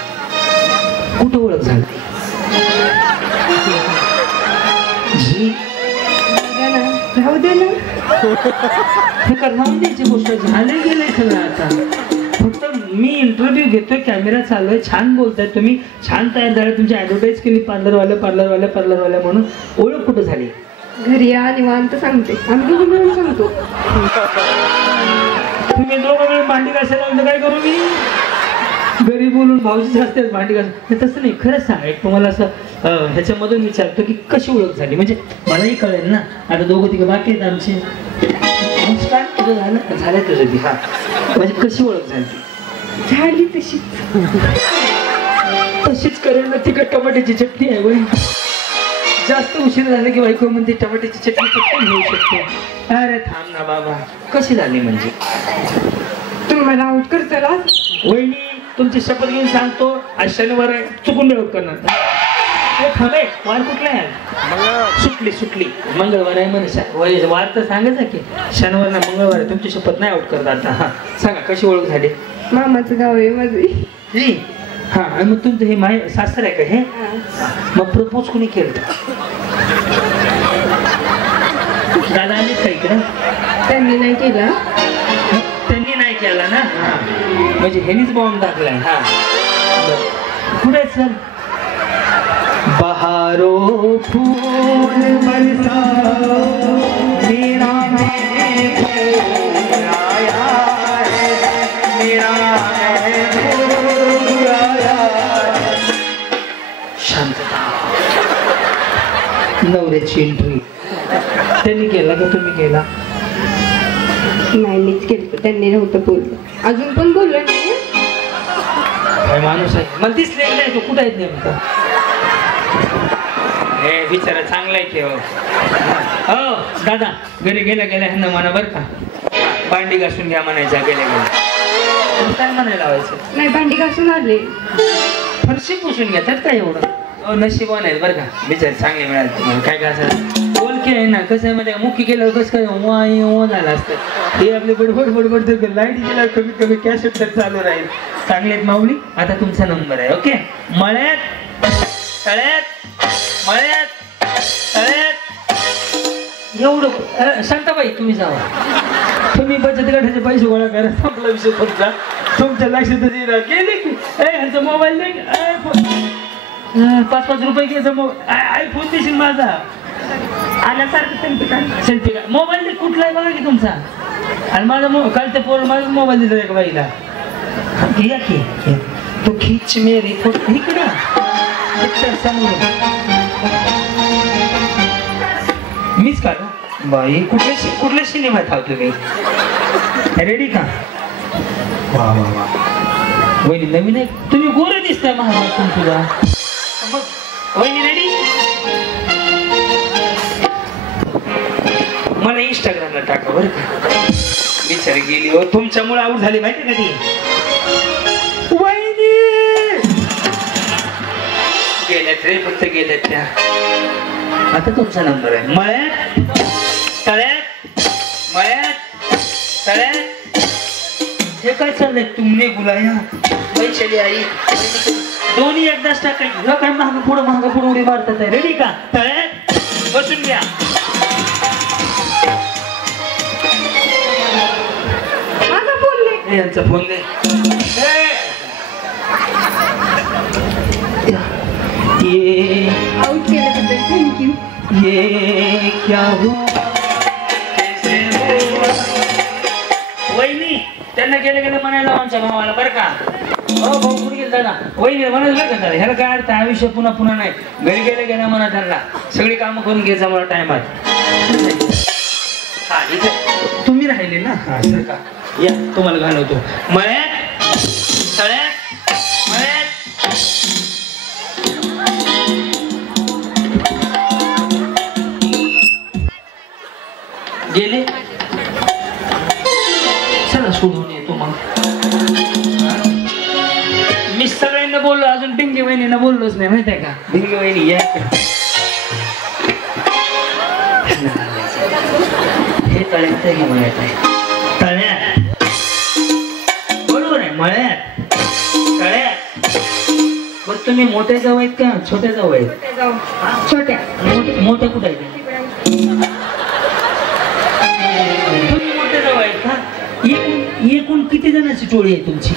कुठं ओळख झाली राहू दे ना. राहून द्यायची गोष्ट झाले गेले सगळं. आता फक्त मी इंटरव्ह्यू घेतोय, कॅमेरा चालू आहे, छान बोलताय तुम्ही, छान तयार झाले, तुमची ऍडव्हर्टाईज केली पार्लरवाल्या म्हणून. ओळख कुठं झाली? घरी या निवांत सांगते. आम्ही दोघं मिळून सांगतो. तुम्ही दोघं मिळून भांडी घासायला काय करू मी? घरी बोलून भाऊजी जास्त भांडी घास. तसं नाही, खरंच सांग. एक तुम्हाला असं ह्याच्यामधून विचारतो की कशी ओळख झाली, म्हणजे मलाही कळेल ना. आता दोघं तिघं बाकी आहेत आमचे. नमस्कार, तुझं झालं तुझं ती. हा म्हणजे कशी ओळख झाली? झाली तशीच करेल ना. तिकट टमाट्याची चटणी आहे वय. जास्त उशीर झाला की बायको म्हणते टमाट्याची चटणी पटकन घेऊ शकते. अरे थांब ना बाबा. कशी झाली म्हणजे? तुम्ही मला आउट करताला. वहिनी तुमची शपथ घेऊन सांगतो, आज शनिवार आहे, चुकून नाही आउट करणार. थांबे, वार कुठला आहे? सुटली मंगळवार आहे म्हणजे वार तर सांगायचा की शनिवार ना मंगळवार आहे. तुमची शपथ नाही आउट करता आता. हा सांगा कशी ओळख झाली? मामाचं गाव आहे माझी. हा आणि मग तुमचं हे माय सासर आहे का हे? मग प्रपोज कोणी केलं? दादा आले का इकडं? त्यांनी नाही केला. त्यांनी नाही केला ना. हा म्हणजे ह्यानीच बॉम्ब टाकलाय. हा कुठे आहेत सर? बहारो फूल बरसाओ मेरा महबूब आया है, मेरा महबूब आया. शांतता. नवऱ्याची एंट्री त्यांनी केला का तुम्ही केला? नाही मीच केलं. त्यांनी नव्हतं बोललं. अजून पण बोललं नाही. काय माणूस आहे. मला दिसले नाही तो कुठं आहेत नेमका? हे बिचारा चांगला आहे ते. हो दादा घरी गेल्या ह्यांना म्हणा बरं का, भांडी घासून घ्या म्हणायच्या. गेल्या काय म्हणायला लावायचं? नाही भांडी घासून आले. फरशी पुसून घ्या त्यात काय एवढं. नशिबान आहे बरं का, बिचार चांगले मिळाले तुम्हाला. काय काय ओळखी आहे ना. कसं आहे मध्ये मुख्य केल्यावर कसं काय ओ झालं असतं. हे आपले बडबड तर लाईट गेल्यावर कमीत कमी कॅसेट तर चालू राहील. चांगलेत माऊली. आता तुमचा नंबर आहे. ओके. मळ्यात एवढं. शांताबाई तुम्ही जावा. तुम्ही बचत गटाचे पैसे गोळा करा. संपला विषय तुमचा. तुमच्या लक्षात गेले की ह्यांचा मोबाईल नाही. 5-5 रुपये घ्यायचा आयफोन देशील माझा आल्यासारखं. सेल्फी मोबाईल कुठला आहे बघा की तुमचा. आणि माझा काल ते पोर माझा मोबाईल दिला एका बाईला. घ्या की तो खिच मेरी फोटो इकडं. मीच का बाई? कुठल्या सिनेमात आहात तुम्ही? रेडी का? वा वा वा. वहिनी नवीन आहे. तुम्ही गोरे दिसताय महाराष्ट्र सुद्धा. मग वहिनी रेडी? मला इंस्टाग्रामला टाका बरं का. बिचारी गेली हो. तुमच्यामुळे आऊट झाली माहिती का ती. वहिनी गेल्यात रे, फक्त गेल्यात त्या. आता तुमचा नंबर आहे. मळ्यात हे काय चाललंय? तुमने बुलाया वैशाली आई. दोन्ही एकदाच टाकायची. काय महाग पुढं उडी मारतात. रेडी का? तळ्यात बसून घ्या. यांचा फोन दे. ये आउट केल्याबद्दल थँक्यू. ये क्या हुआ कैसे हुआ. वहिनी त्यांना गेले म्हणायला आमच्या भावाला बरं का. हो भाऊ कुठे गेले दादा? वहिनी म्हणायला बरं का दादा. ह्याला काय अर्थ? आयुष्य पुन्हा नाही. घरी गेल्या म्हणा त्यांना सगळी कामं करून घ्यायचा मला टायमात. हा इथे तुम्ही राहिले ना. हा सर का या तुम्हाला घालवतो. मळ्यात गेले. चला सोडून येतो मग. मी सगळ्यांना बोललो, अजून ढिंगे वहिनींना बोललोच नाही, माहितीये का? ढिंगे वहिनी या हे तळ्यात आहे की मळ्यात आहे? तळ्यात. बरोबर आहे, मळ्यात तळ्यात. बरं तुम्ही मोठे जाऊ आहेत का छोट्या जाऊ आहेत? छोट्या. मोठे कुठे आहेत? तुम्ही मोठे जाऊ आहेत का? एकूण किती जणांची टोळी आहे तुमची?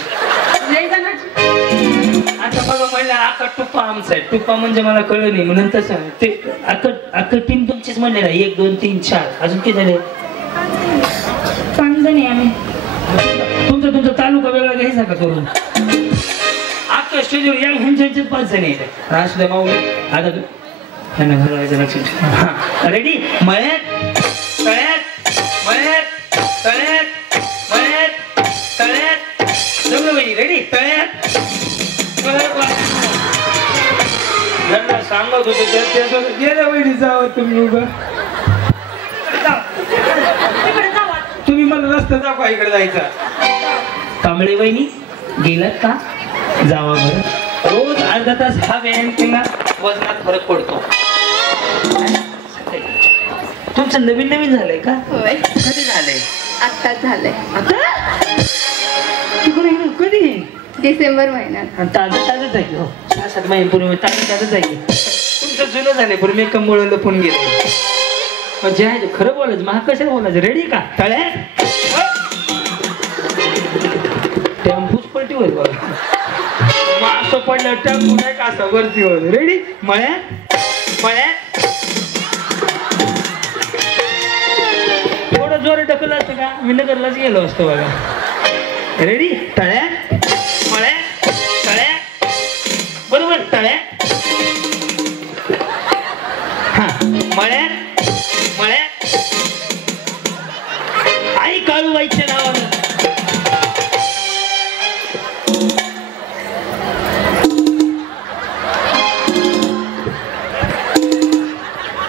आता बघा म्हणलं आका टुप्पा आमचा आहे. टुप्पा म्हणजे मला कळलं नाही म्हणून तसं ते अख्खं टीम तुमचीच म्हणले ना. 1 2 3 4 अजून किती झाले? 5 जण आहे आम्ही. तुमचा तालुका वेगळा घ्यायचा का करून? अख्खं स्टेजवर या ह्यांचे 5 जण आहेत. असू द्या माऊली. आता त्यांना घालवायचं लक्षात. रेडी? मळ्यात तळ्यात मळ्यात तळ्यात मळ्यात तळ्यात. जमलं रेडी? तळ्यात सांगत होते गेल्या वहिनी जावं तुम्ही उभं. तुम्ही मला रस्ता दाखवा इकडे जायचा. कांबळे वहिनी गेलात का? जावा बरं. रोज अर्धा तास हा व्यायाम केला वजनात फरक पडतो. तुमचं नवीन झालंय का? होय. कधी झालंय? आत्ताच झालंय. कधी? डिसेंबर महिन्यात. ताजंच आहे हो. 6-7 महिन्यापूर्वी ताजंच आहे. तुमचं जुनं झालंय पण मेकअप मुळे लपून गेले. जे आहे खरं बोलायचं. मग कशाला बोलायचं? रेडी का? तळ्यात टेम्पूच पलटी होईल बघा. मग असं पडलं टेम्पू नाही का असं वरती होईल. रेडी? मळ्यात मळ्यात. थोडं जोर ढकललं असतं का मी नगरलाच गेलो असतो बघा. रेडी? तळ्यात मळ्यात तळ्यात. बरोबर तळ्यात. हा मळ्यात मळ्यात. आई काळूबाईच्या नावानं.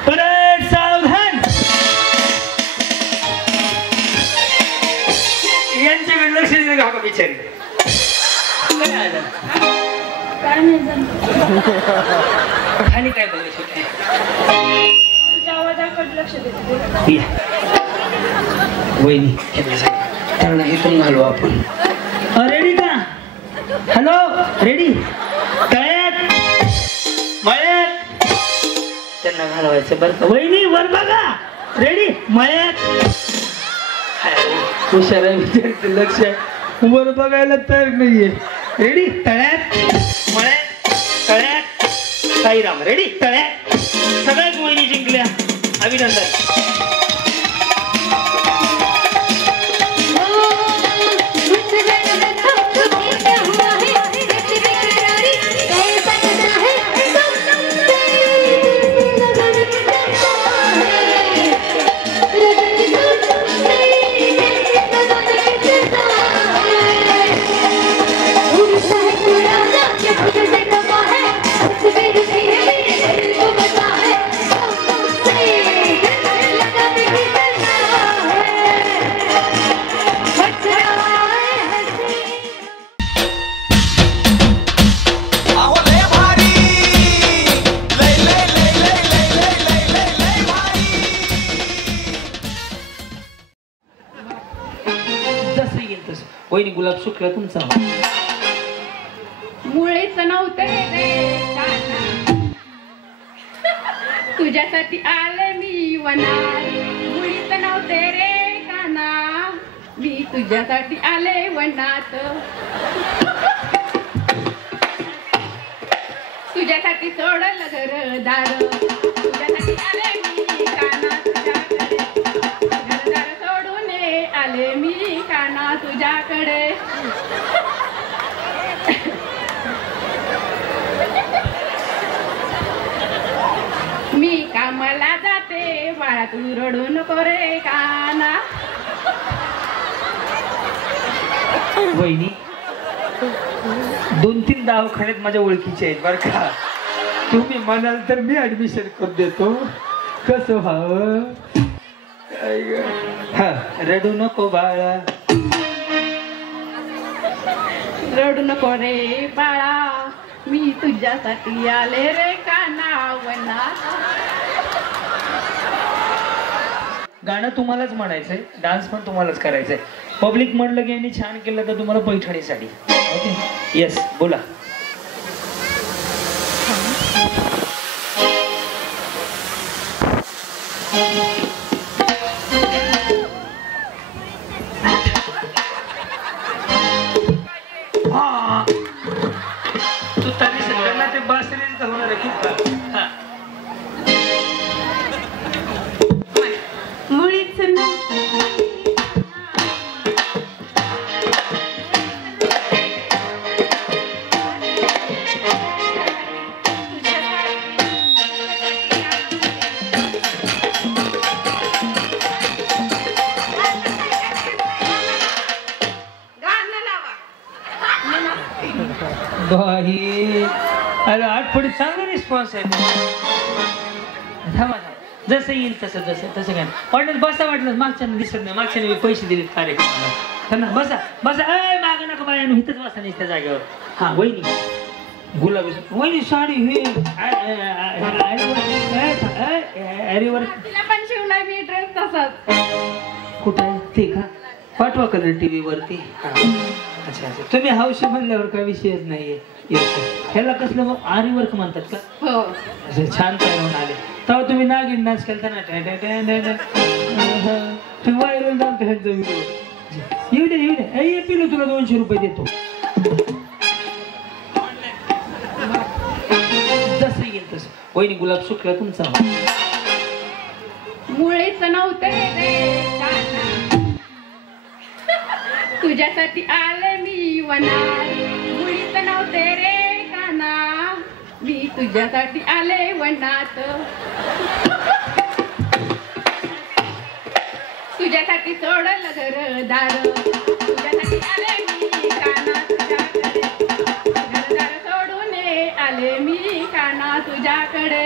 परत सावधान. यांच्याकडे लक्ष दिलं का बिचारी? काय नाही जमत. खाली काय बघायचं? तुझ्या आवाजाकडे लक्ष देते. वहिनी त्यांना इथून घालू आपण. रेडी का? Hello ready? तळ्यात मळ्यात. त्यांना घालवायचं बरं का? वहिनी वर बघा. रेडी? मळ्यात. हुशार आहे विचारते. लक्ष आहे. वर बघायला तयार नाहीये. रेडी? तळ्यात मळ्यात तळ्यात. साईराम. रेडी? तळ्यात. सगळ्याच वहिनी जिंकल्या. अभिनंदन. वहिनी गुलाब सुकला तुमचा. मुळेच नव्हते रे काना, तुझ्यासाठी आले मी वनात. मुळीच नव्हते रे काना, मी तुझ्यासाठी आले वनात. तुझ्यासाठी सोडलं घरदार, तुझ्यासाठी आले मी काना तुझ्याकडे. घरदार सोडून आले मी काना तुझ्याकडे. मी कामाला जाते बाळा, तू रडू नको रे काना. वहिनी 2-3 दवाखान्यात माझ्या ओळखीचे आहेत बरं का. तुम्ही म्हणाल तर मी ऍडमिशन करून देतो. कसं व्हावं? रडू नको बाळा. रडू नको रे बाळा मी तुझ्यासाठी आले रे कानावना. गाणं तुम्हालाच म्हणायचंय, डान्स पण तुम्हालाच करायचंय. पब्लिक म्हणलं की यांनी छान केलं तर तुम्हाला पैठणी साडी. ओके येस बोला. तू तरी सगळ्यांना ते बासरीच होणार आहे खूप का. मुळीच बाई अरे आठवडी चांगला रिस्पॉन्स आहे. थांबा जसं येईल तसं तसं काय वाटलं बसा. वाटलं मागच्यानं दिसत नाही, मागच्याने पैसे दिलेत कार्यक्रमाला. त्यांना बसा बसा. अय माग नका बाया इथंच बसा नाही त्या जागेवर. हा वहिनी गुलाबी वहिनी साडी हे अरेवर तिला पण शिवलाय मी ड्रेस तसाच. कुठं आहे ते का पाठवा कलर टीव्ही वरती. अच्छा अच्छा तुम्ही हौशी म्हणल्यावर काय विषयच नाहीये. ह्याला कसलं मग आरी वर्क म्हणतात का. हो छान काय म्हणून आले तेव्हा तुम्ही नागिन नाच केलता ना. तुम्ही वायरल जाऊन ह्यांचा व्हिडिओ येऊ दे येऊ दे. ये पिलो तुला 200 रुपये देतो. जसं येईल तसं. वहिनी गुलाब सुकला तुमचा. मुळेच नव्हते रे काना तुझ्यासाठी आले मी वनात. मुळीच नव्हते रे काना मी तुझ्यासाठी आले वनात. तुझ्यासाठी सोडलं घरदार. तुझ्यासाठी आले मी काना तुझ्याकडे. घरदार सोडून आले मी काना तुझ्याकडे.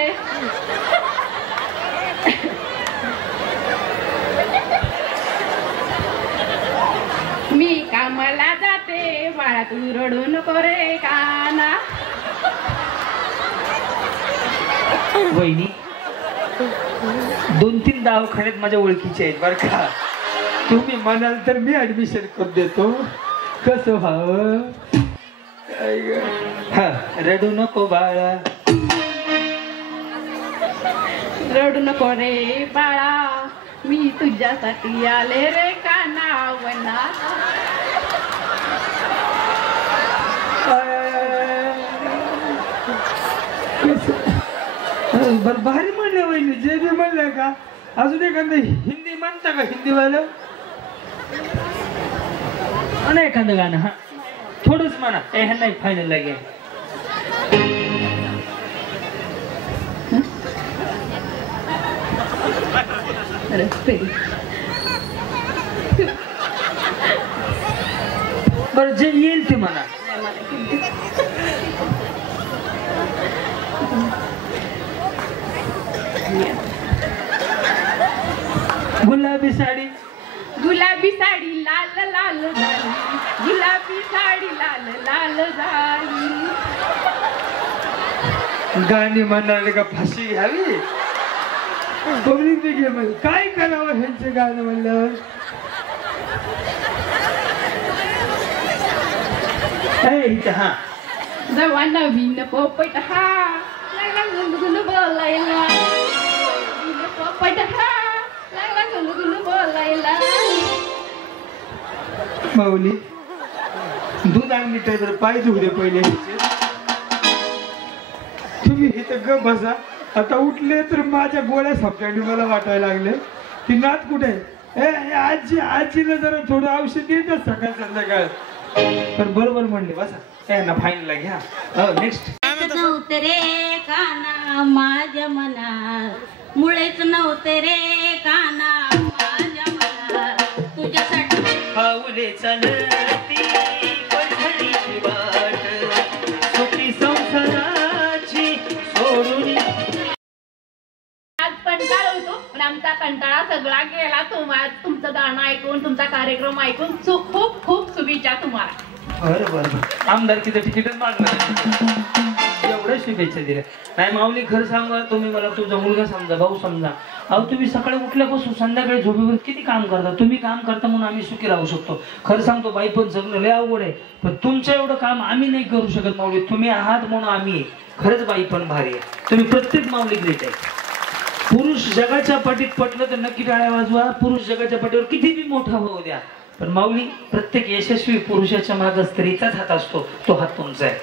मी कामाला जाते बाळा तू रडू नको रे काना. वहिनी 2-3 दवाखान्यात माझ्या ओळखीचे आहेत बरं का. तुम्ही म्हणाल तर मी ऍडमिशन करून देतो. कसं व्हावं. हा रडू नको बाळा रडू नको रे बाळा मी तुझ्यासाठी आले रे कानावना. बरं भारी म्हणलं वहिनी जे बी म्हणलं का. अजून एखादं हिंदी म्हणता का हिंदीवालं म्हणा एखादं गाणं. हा थोडंच म्हणा. ह्यांना एक फायनल लागेल. बरं जे येईल ते म्हणा. गुलाबी साडी गुलाबी साडी लाल लाल झाली. गुलाबी साडी लाल लाल झाली. गाणी म्हणाले का फाशी घ्यावी. पब्लिक बी घे म्हणजे काय करावं ह्यांचे गाणं म्हणल्यावर. हा जेव्हा नवीन पोपट हा लागला गुलगुल बोलायला. नवीन पोपट हा लागला गुलगुल बोलायला. माऊली दूध आणली तर पाय धुवले पहिले. तुम्ही इथं ग बसा. आता उठले तर माझ्या गोळ्या सपट्याने मला वाटायला लागले की नात कुठे. आजीला जरा थोडं औषध देतच सकाळ संध्याकाळ. तर बरोबर म्हणले बसा. यांना फाईनला घ्या. नेक्स्ट. नव्हते रे काना माझ्या मनात. मुळेच नव्हते रे काना माझ्या मनात. तुझ्यासाठी पाऊले चालती पैठणीची वाट. सुखी संसाराची सोडून. आज कंटाळा होतो पण आमचा कंटाळा सगळा गेला. तुमचं गाणं ऐकून तुमचा कार्यक्रम ऐकून खूप खूप शुभेच्छा तुम्हाला. बरं बरं आमदारकीचं तिकीटच मागणार एवढ्या शुभेच्छा दिल्या. नाही माऊली खरं सांगा तुम्ही मला तुमचा मुलगा समजा भाऊ समजा. अहो तुम्ही सकाळी उठल्यापासून संध्याकाळी झोपेवर किती काम करता. तुम्ही काम करता म्हणून आम्ही सुखी राहू शकतो. खरं सांगतो बाई पण जगणं लय अवघड आहे. पण तुमचं एवढं काम आम्ही नाही करू शकत माऊली. तुम्ही आहात म्हणून आम्ही आहे. खरंच बाई पण भारी आहे. तुम्ही प्रत्येक माऊली ग्रेट आहे. पुरुष जगाच्या पाठीत पटलं तर नक्की टाळ्या वाजवा. पुरुष जगाच्या पाठीवर किती बी मोठा होऊ द्या. पण माऊली प्रत्येक यशस्वी पुरुषाच्या मागे स्त्रीचाच हात असतो. तो हात तुमचा आहे.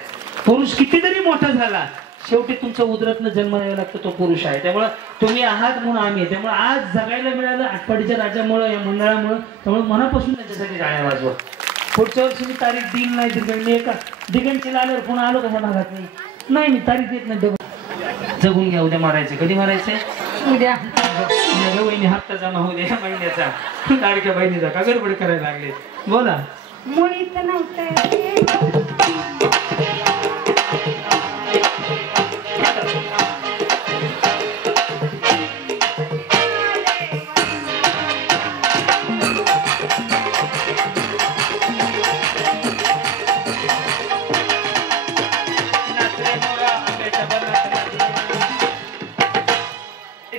पुरुष कितीतरी मोठा झाला शेवटी तुमच्या उदरातनं जन्म द्यावा लागतो तो पुरुष आहे. त्यामुळे तुम्ही आहात म्हणून आम्ही. त्यामुळे आज जगायला मिळालं आटपाडीच्या राजामुळे या मंडळामुळे. त्यामुळे मनापासून त्याच्यासाठी टाळ्या वाजवा. पुढच्या वर्षी मी तारीख देईल नाही तर मी एका दिगंचीला आल्यावर पुन्हा आलो कशा भागात नाही मी तारीख देत नाही. जगून घ्या. उद्या मारायचे. कधी मारायचे? उद्या. वहिनी हप्ता जमा होऊ द्या महिन्याचा लाडक्या बहिणीचा का गडबड करायला लागले. बोला. मुळीच नव्हतं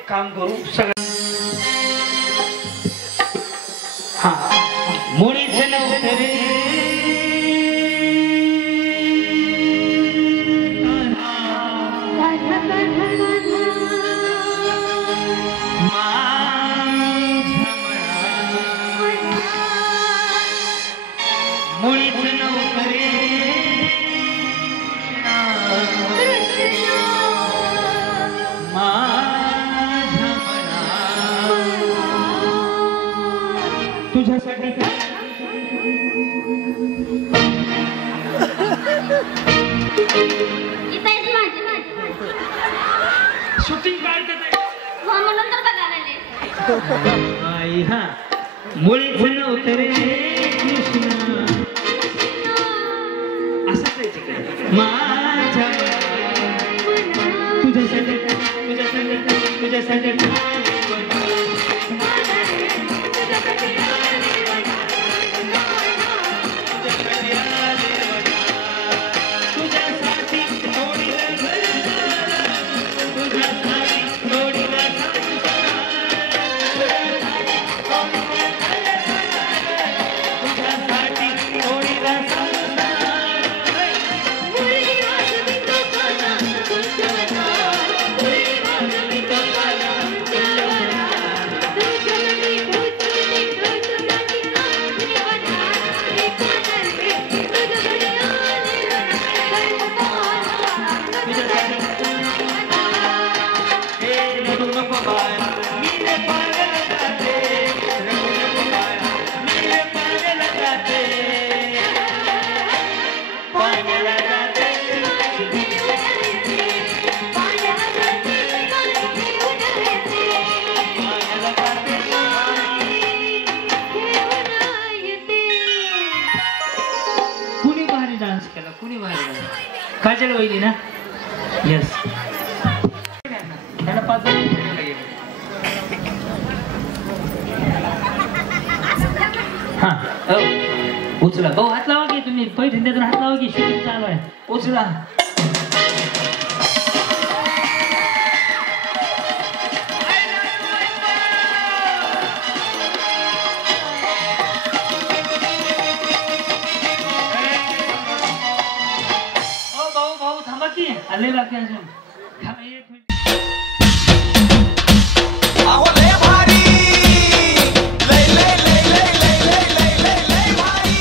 काम करू सगळं. हा मुळीच नव्हतं रे मुळीच नव्हतं रे तुझ्यासाठी शूटिंग काय करते म्हणून तर बघायला आई हा मुळीच नव्हतं रे कृष्ण असंच आहे तिकडे माझ्या तुझ्यासाठी तुझ्यासाठी तुझ्यासाठी काजल वहिनी ना. येस त्यांना 5 हा उचला भाऊ हात लावा की तुम्ही पैठणीतून हात लावा की शूटिंग चालू आहे. उचला. आले बाकी अजून एक मिनिट. अहो लय भारी लय लय लय लय लय लय लय लय भारी.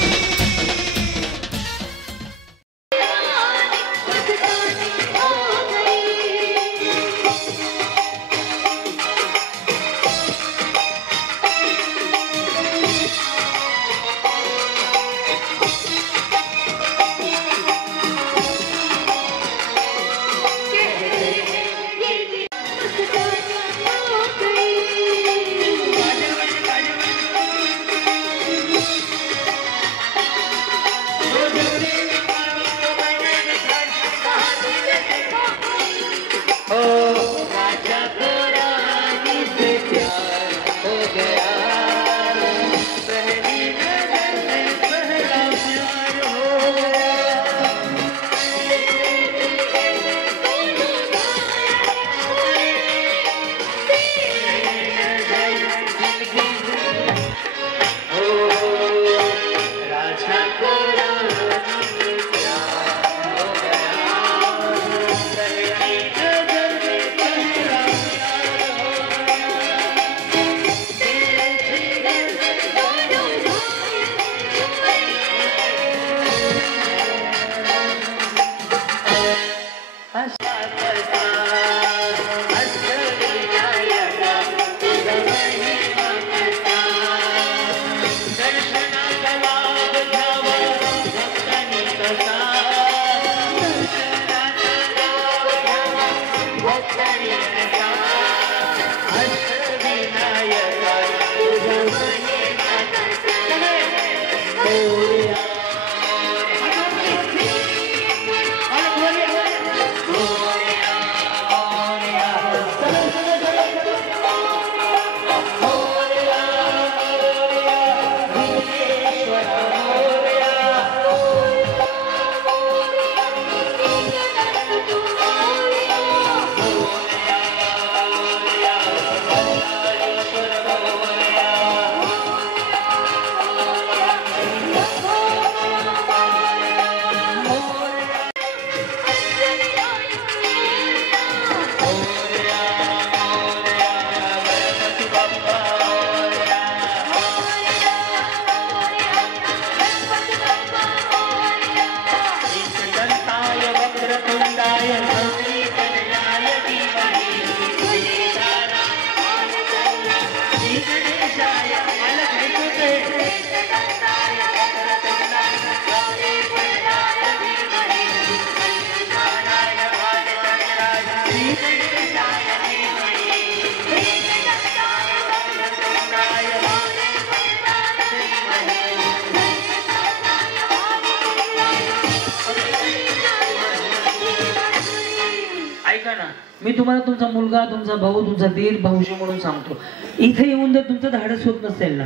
मी तुम्हाला तुमचा मुलगा, तुमचा भाऊ, तुमचा दीर, भाऊजी म्हणून सांगतो. इथे येऊन जर तुमचं धाडस होत नसेल ना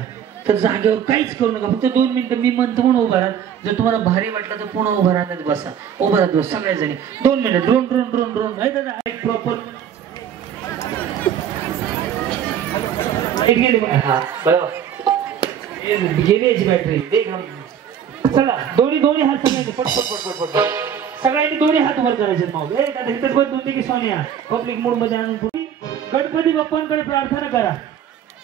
तर जागेवर काहीच करू नका. फक्त 2 मिनिटं मी म्हणतो म्हणून उभा राहा. जर तुम्हाला भारी वाटलं तर पुन्हा उभा राहण्यात बसा. उभा राहत बस सगळ्याजणी. 2 minute. Drone drone drone drone. Proper गेली. हा बरोबर गेली याची बॅटरी. चला दोन्ही हात सगळ्यांनी पट पट पट पट पट सगळ्यांनी दोन्ही हात वर करायचे. माऊली इथंच बंद होते की सोनिया पब्लिक मूड मध्ये आणून गणपती बाप्पांकडे प्रार्थना करा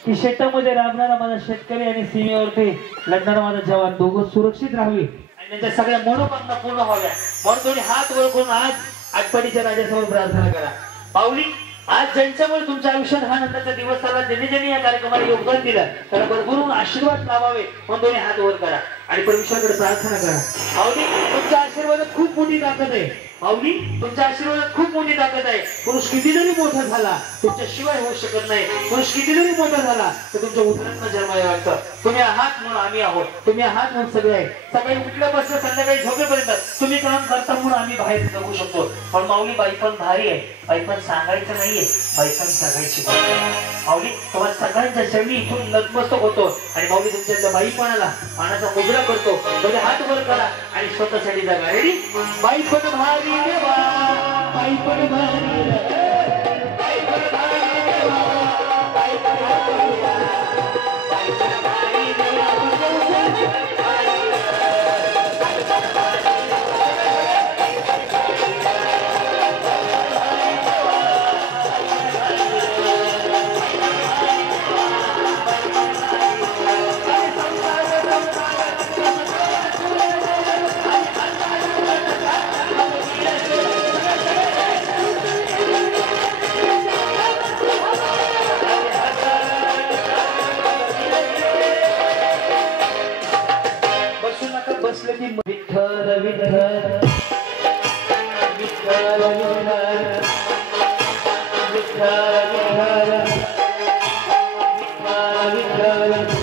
की शेतामध्ये राबणारा माझा शेतकरी आणि सीमेवरती लढणारा माझा जवान दोघं सुरक्षित राहावे आणि त्यांच्या सगळ्या मनोकामना पूर्ण व्हाव्या. म्हणून दोन्ही हात वर करून आज आटपाडीच्या राजासमोर प्रार्थना करा. पाऊली आज ज्यांच्यामुळे तुमच्या आयुष्यात हा नंतरचा दिवस आला, ज्यांनी या कार्यक्रमाला योगदान दिलं त्याला भरभरून आशीर्वाद लावावे म्हणून दोन्ही हात वर करा आणि परमेश्वराकडे प्रार्थना करा. माऊली तुमच्या आशीर्वादात खूप मोठी ताकद आहे. माऊली तुमच्या आशीर्वादात खूप मोठी ताकद आहे. पुरुष किती जरी मोठा झाला तुमच्याशिवाय होऊ शकत नाही. पुरुष किती जरी मोठा झाला तर तुमच्या उतरत जन्माला वाटतं. तुम्ही आहात म्हणून आम्ही आहोत. तुम्ही आहात म्हणून सगळे आहे. सकाळी उठल्यापासून संध्याकाळी झोपेपर्यंत तुम्ही काम करता म्हणून आम्ही बाहेर जगू शकतो. पण माऊली बाई पण भारी आहे. बाई पण सांगायचं नाहीये, बाई पण सांगायची. माऊली तुम्हाला सगळ्यांच्या शैली इथून नतमस्तक होतो आणि माऊली तुमच्या बाईपणाला मानाचा मुजरा करतो. म्हणजे हात वर करा आणि स्वतःसाठी जगा. रेडी? बाई पण भारी देवा, बाई पण भारी, बाई पण भारी देवा, बाई पण भारी देवा, बाई पण भारी देवा. बसले की विठ्ठल विठ्ठल विठ्ठल विठ्ठल विठ्ठल विठ्ठल विठ्ठल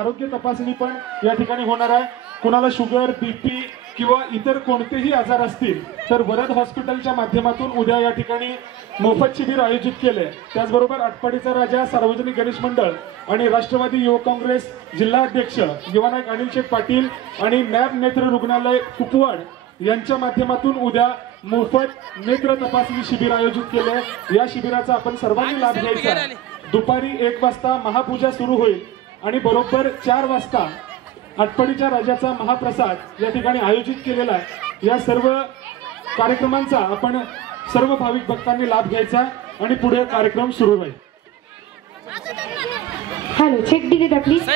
आरोग्य तपासणी पण या ठिकाणी होणार आहे. कुणाला शुगर, बीपी किंवा इतर कोणतेही आजार असतील तर वरद हॉस्पिटलच्या माध्यमातून उद्या या ठिकाणी मोफत शिबिर आयोजित केले. त्याचबरोबर आटपाडीचा राजा सार्वजनिक गणेश मंडळ आणि राष्ट्रवादी युवक काँग्रेस जिल्हाध्यक्ष युवानायक अनिल शेठ पाटील आणि नॅब नेत्र रुग्णालय कुपवाड यांच्या माध्यमातून उद्या मोफत नेत्र तपासणी शिबिर आयोजित केले. या शिबिराचा आपण सर्वांनी लाभ घ्यायचा. दुपारी 1 वाजता महापूजा सुरू होईल आणि बरोबर 4 वाजता आटपाडीच्या राजाचा महाप्रसाद या ठिकाणी आयोजित केलेला आहे. या सर्व कार्यक्रमांचा आपण सर्व भाविक भक्तांनी लाभ घ्यायचा आणि पुढे कार्यक्रम सुरू राहील. Hello check delete please.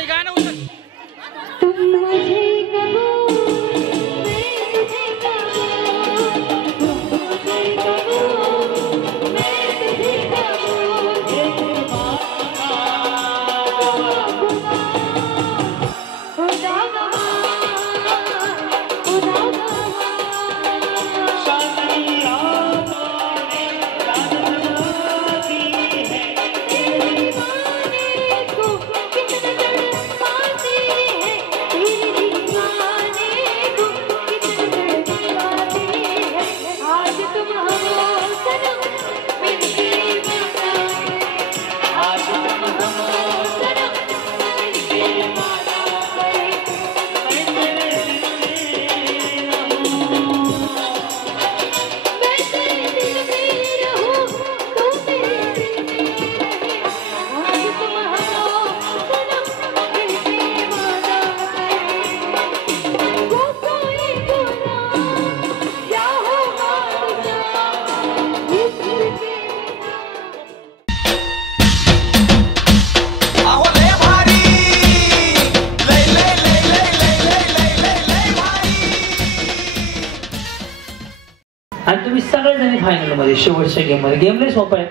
सगळेजण फायनल मध्ये शेवटच्या गेम मध्ये. गेम लय सोपा आहे.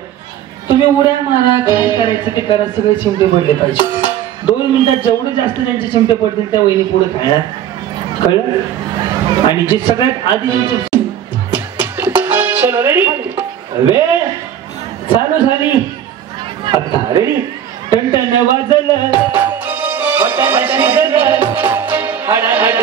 तुम्ही उड्या मारा, काय करायचं ते करा, सगळे चिमटे पडले पाहिजे. 2 मिनिटात जेवढे जास्त ज्यांचे चिमटे पडतील त्या वहिनी पुढे खेळणार. कळलं? आणि जे सगळ्यात आधी चलो रेडी, वेळ चालू झाली. आता रेडी, टंटन वाजलं, बटन शिजलं, हाडाहाड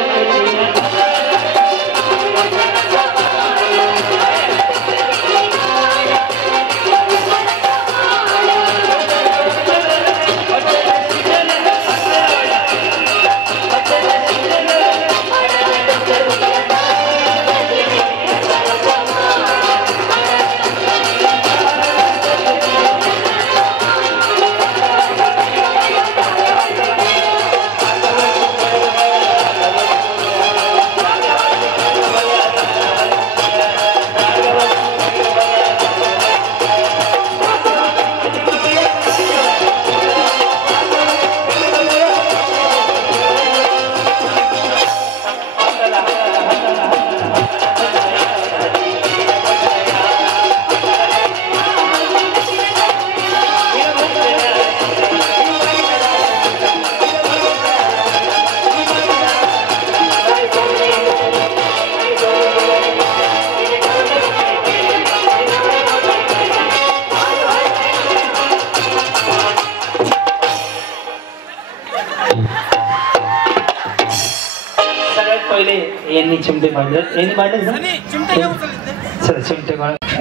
यांनी चिमटे पाडले. यांनी पाडले चला चिमटे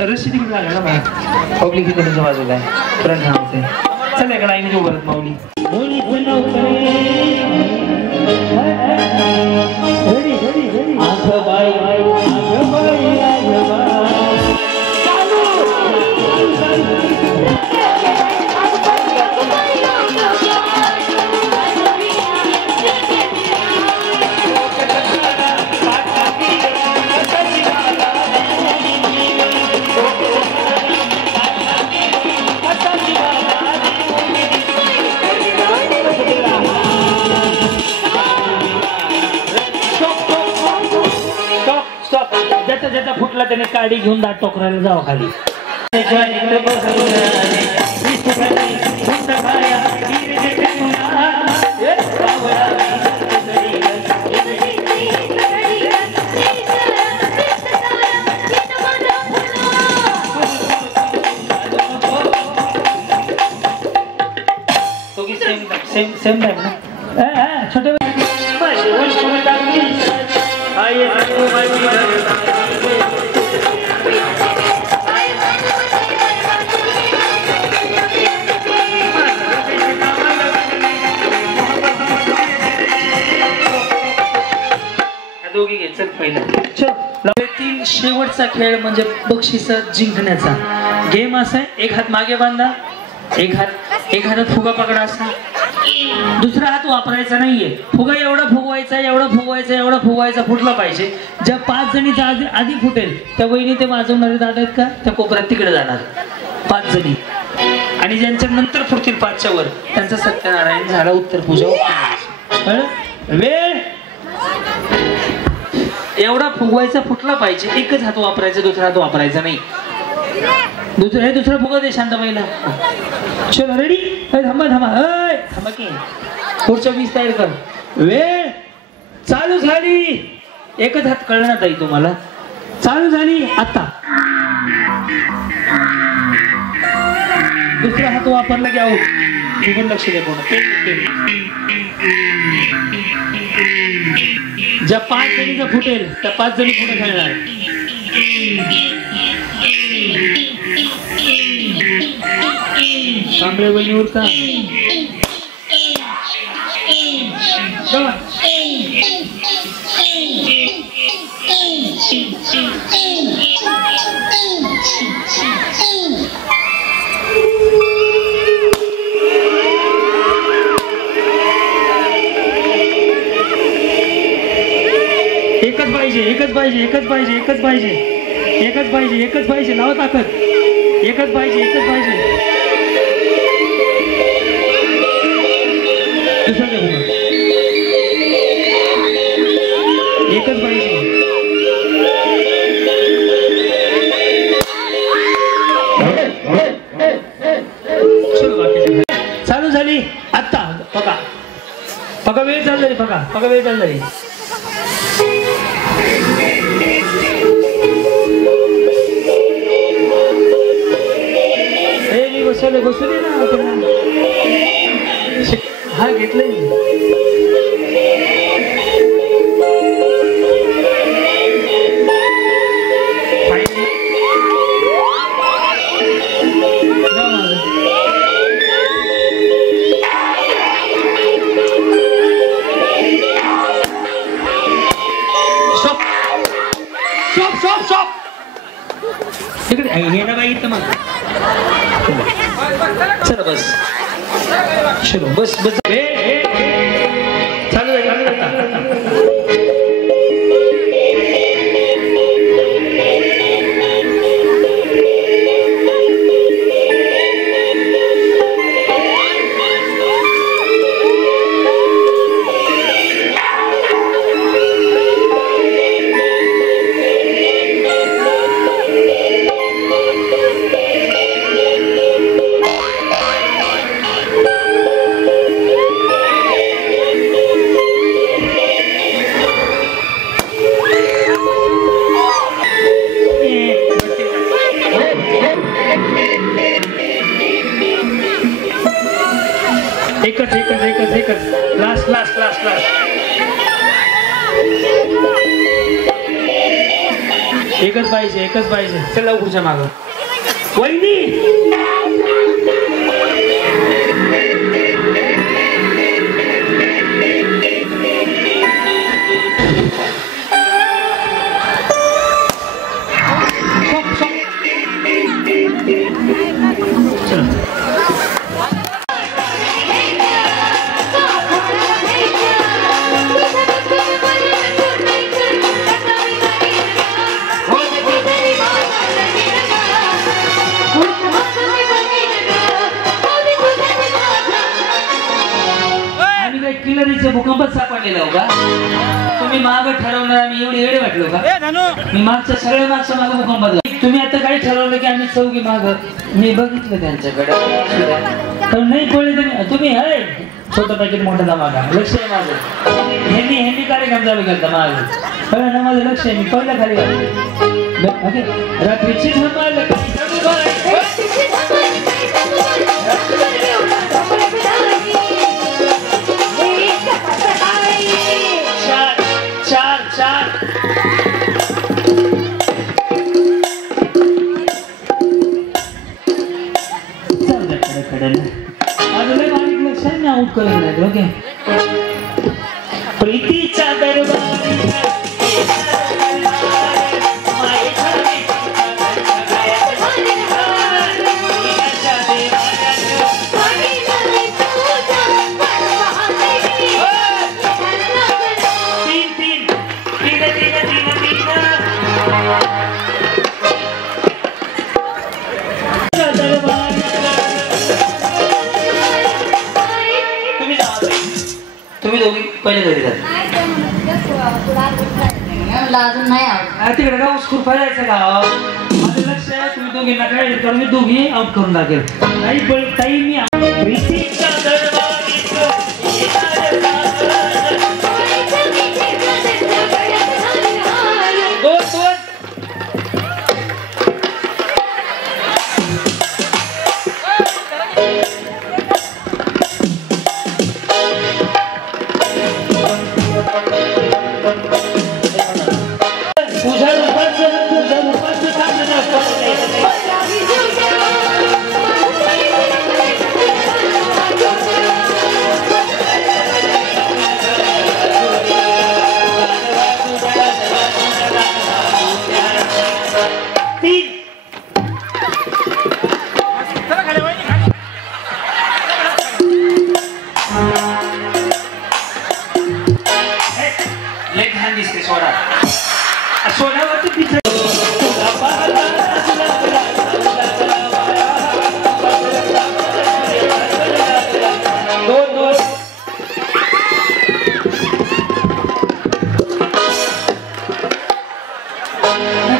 रशी तिकडे झाला ना पब्लिक इकडे बाजूला आहे. फ्रंट हाऊस आहे. चला इकडे आईने उभारत माऊली. ज्याचा फुटला त्याने काडी घेऊन दाट टोकरायला जावं खाली. सेम टाइम ना छोटे दोघी घे. चल पहिला शेवटचा खेळ म्हणजे बक्षीस जिंकण्याचा गेम असा आहे. एक हात मागे बांधा, एक हातात फुगा पकडा असा, दुसरा हात वापरायचा नाहीये. फुगा एवढा फुगवायचा, एवढा फुगवायचा, एवढा फुगवायचा, फुटला पाहिजे. ज्या 5 जणीचा आधी फुटेल त्या वहिनी ते वाजवणारे दादा आहेत का त्या कोपऱ्यात तिकडे जाणार 5 जणी. आणि ज्यांच्या नंतर फुटतील 5च्या वर त्यांचा सत्यनारायण झाला. उत्तर पूजा. वेळ एवढा फुगवायचा, फुटला पाहिजे. एकच हात वापरायचा, दुसरा हात वापरायचा नाही. दुसरा फुगा दे शांताबाईला. चलो रेडी, थांबा थांबा थांबा की पुढच्या 20 तयार कर. वेळ चालू झाली. एकच हात कळणार ताई तुम्हाला. चालू झाली आता. दुसरा हात वापरला की आऊट. तिकडून लक्ष द्या कोण. ज्या 5 जणीचा फुटेल त्या 5 जणी पुढे खेळणार. तांबळे बहिणी उरता. एकच पाहिजे, एकच पाहिजे, एकच पाहिजे, एकच पाहिजे, एकच पाहिजे, एकच पाहिजे. लावा ताकद. एकच पाहिजे, एकच पाहिजे. एकच पाहिजे. चालू झाली बघा वेळ चालू झाली. बसू दे ना. हा घेतलंय चला बस चलो बस बस चालू एकच लास्ट एकच पाहिजे चला पुढच्या मागं वहिनी. भूकंपात सापडलेला हो का तुम्ही माग ठरवणार आम्ही एवढे वेळे वाटलो का. मी मागच्या सगळ्या मागच्या मागे भूकंपात तुम्ही आता काही ठरवलं की आम्ही चौघी माग मी बघितलं त्यांच्याकडे पण नाही कळले तुम्ही आहे छोटं पॅकेट मोठं मागा लक्ष आहे माझं. ह्यांनी कार्यक्रम चालू केला माग कळलं ना माझं लक्ष आहे. मी पहिला खाली रात्रीची आउट करून नाही ओके. प्रीतीच्या दरबारी पहिले घरी जात अजून नाही आवड तिकडे का उसकूर जायचं का माझं लक्ष आहे. तुम्ही दोघींना काय करून मी दोघी आउट करून टाकेल. ताई मी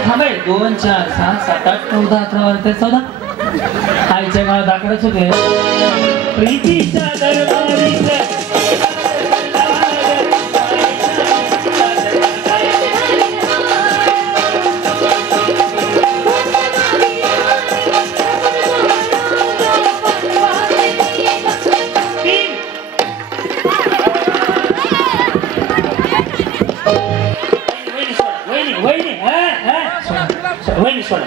थांबे 2 4 6 7 8 9 10 11 12 13 आईच्या गावात दाखवच होते प्रीतीच्या दरबारीत वहिनी सोडा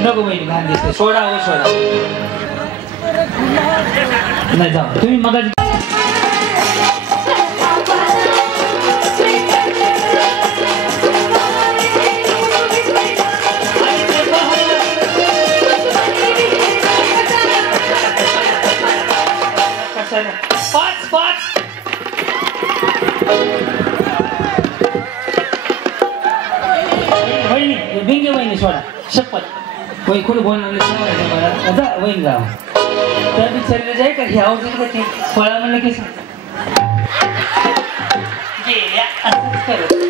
नको वहिनी घाण दिसते सोडा हो सोडा नाही जाऊ तुम्ही मग पाच पाच वहिनी बिंगे वहिनी सोडा शपथ वही कोणी बोलणार मला वहीन जा त्या बिचारीला जाय का घ्या आवडत का ते फळा म्हणलं की सांग असंच करत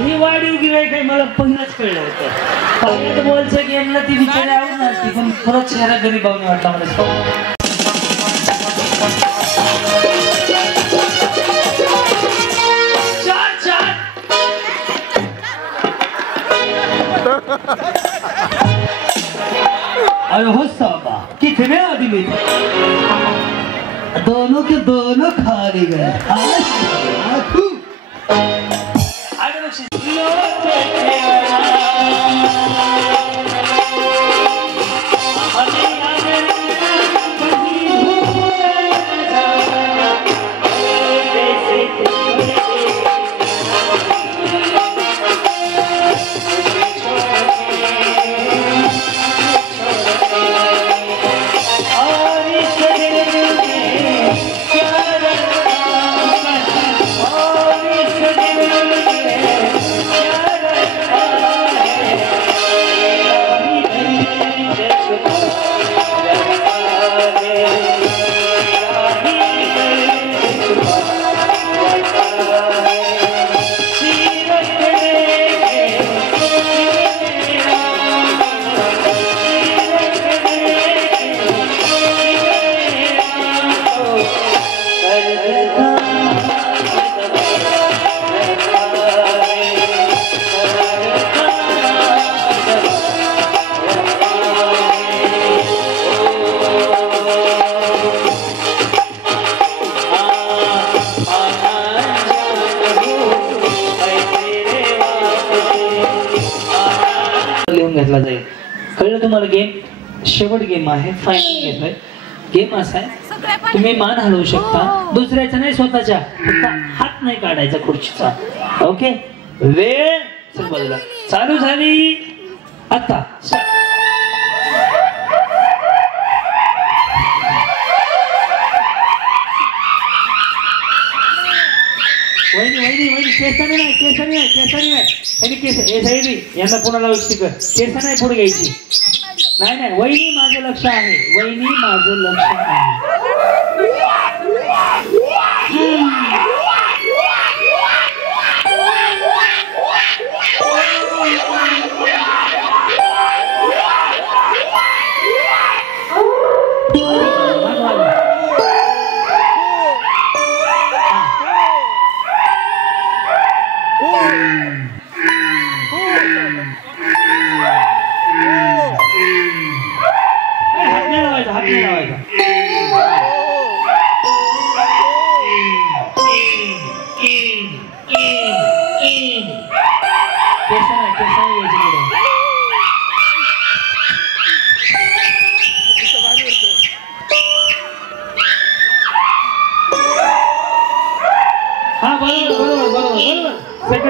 ही वाढीव गिराय काही मला पहिलंच कळलं होतं पहिल्या बॉलच्या गेमला ती बिचारी आवडणार ती पण खरंच चेहरा गरीब भावने वाटला मला चार चार अरे हो साहबा कितने आदमी थे दोनों के दोनों खा गए घेतला जाईल कळलं तुम्हाला गेम शेवट गेम आहे फायनल गेम आहे गेम असा आहे तुम्ही मान हलवू शकता दुसऱ्याचा नाही स्वतःच्या फक्त हात नाही काढायचा खुर्चीचा ओके वेळ बाजूला चालू झाली आता वहिनी वहिनी वहिनी केसाने नाही केसाने नाही केसाने नाही आणि केस हे साईडी यांना पुन्हा लावू स्टिकर केस नाही पुढे घ्यायची नाही नाही वहिनी माझं लक्ष आहे वहिनी माझं लक्ष आहे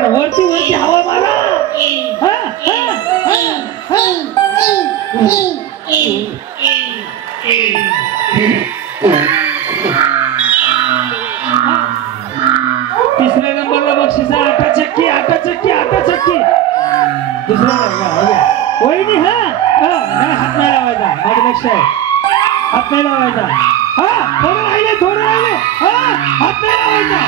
वरती वरती हवा मारा तिसऱ्या नंबरला बक्षीस आटा चक्की आटा चक्की आटा चक्की दुसरा वहिनी हात नाही लावायचा माझं लक्ष आहे हात नाही लावायचा थोडं राहिले हात नाही लावायचा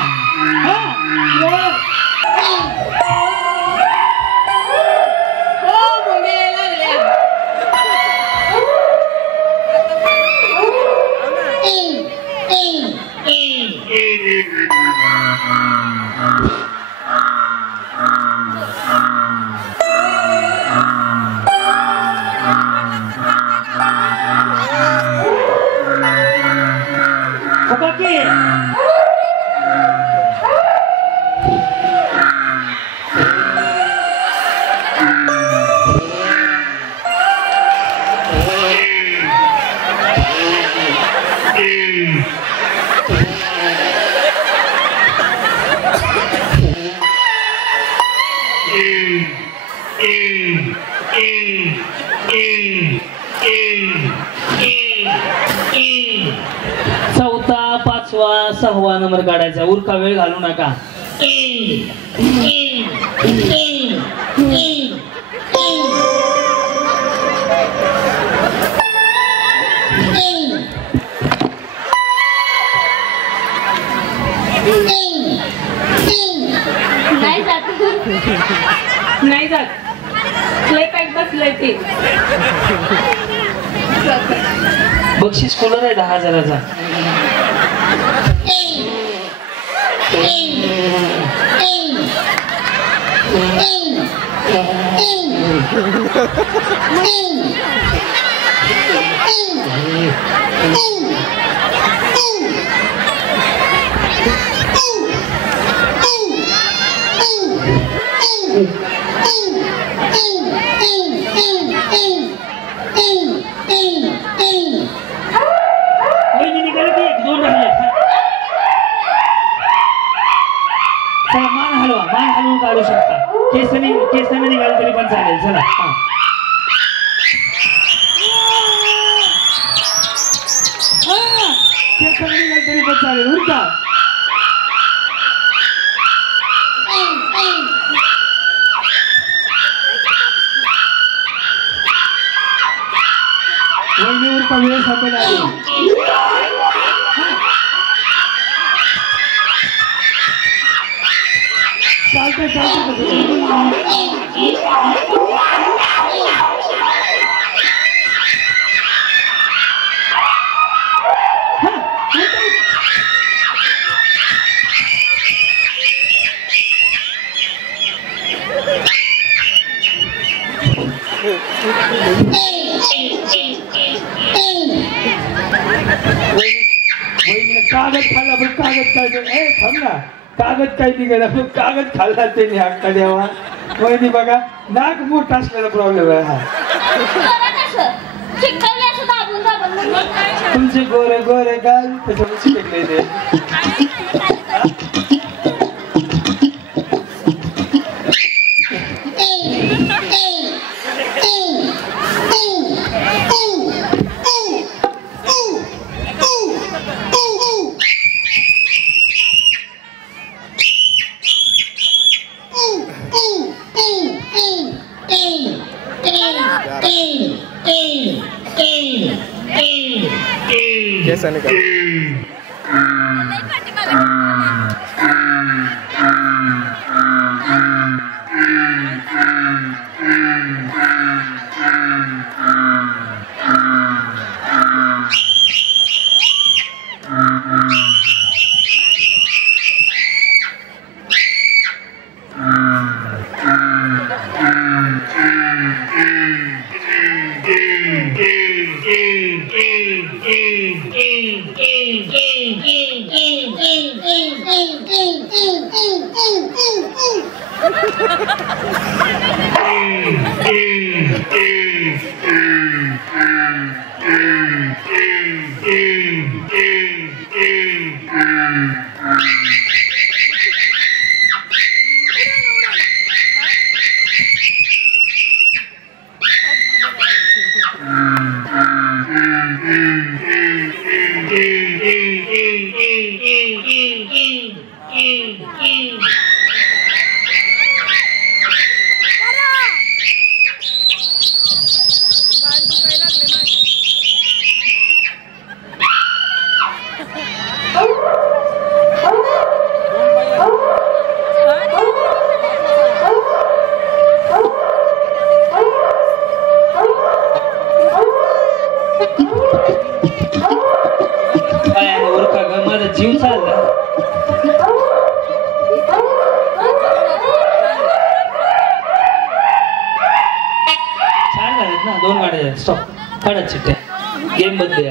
फुका की चौथा पाचवा सहावा नंबर काढायचा उरका वेळ घालू नका नाही जात लय पॅक बसलंय ते बक्षीस कूलर आहे 10,000चा मान हलवून काढू शकता केसाने निघाले तरी पण चालेल चला केसाने निघाले तरी पण चालेल उरका वहिनी उरका वेळ संपेल चालते कागद खाल्ला पण कागद काय थांब ना कागद काय निघाला पण कागद खाल्ला त्यांनी हक्का द्यावा वहिनी बघा नाक मोठा असलेला प्रॉब्लेम आहे हा तुमचे गोरे गोरे गाल त्याच्यामुळे शिकले ते कैसा निकल जीव चालला छान झालेत ना 2 गाड्या स्टॉप काढा चिट्ट्या गेम मध्ये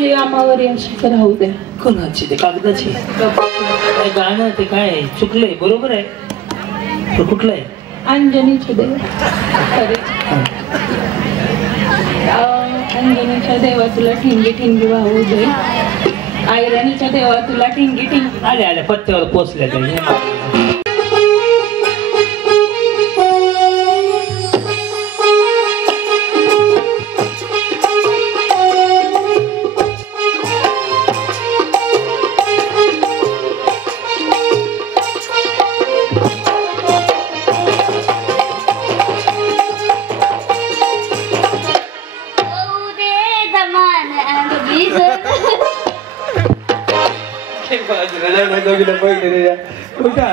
माझी आमावर अशीच राहू दे. कोणाची ते कागदाची काय गाणं ते काय चुकलंय बरोबर आहे तो कुठलं आहे अंजनीच्या देव अंजनीच्या देवा तुला ठिंगी ठिंगी वाहू दे. ऐरणीच्या देवा तुला ठिंगी ठिंगी. आले आले पत्त्यावर पोचल्या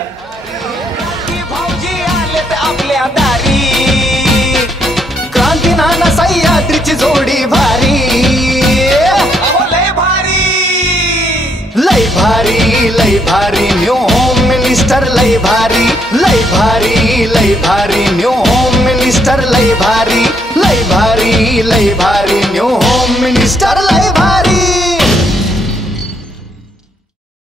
ते भाऊजी आलेत आपल्या दारी क्रांती नाना सह्याद्रीची जोडी भारी अहो लय भारी लय भारी लय भारी न्यू होम मिनिस्टर लय भारी लय भारी लय भारी न्यू होम मिनिस्टर लय भारी लय भारी लय भारी न्यू होम मिनिस्टर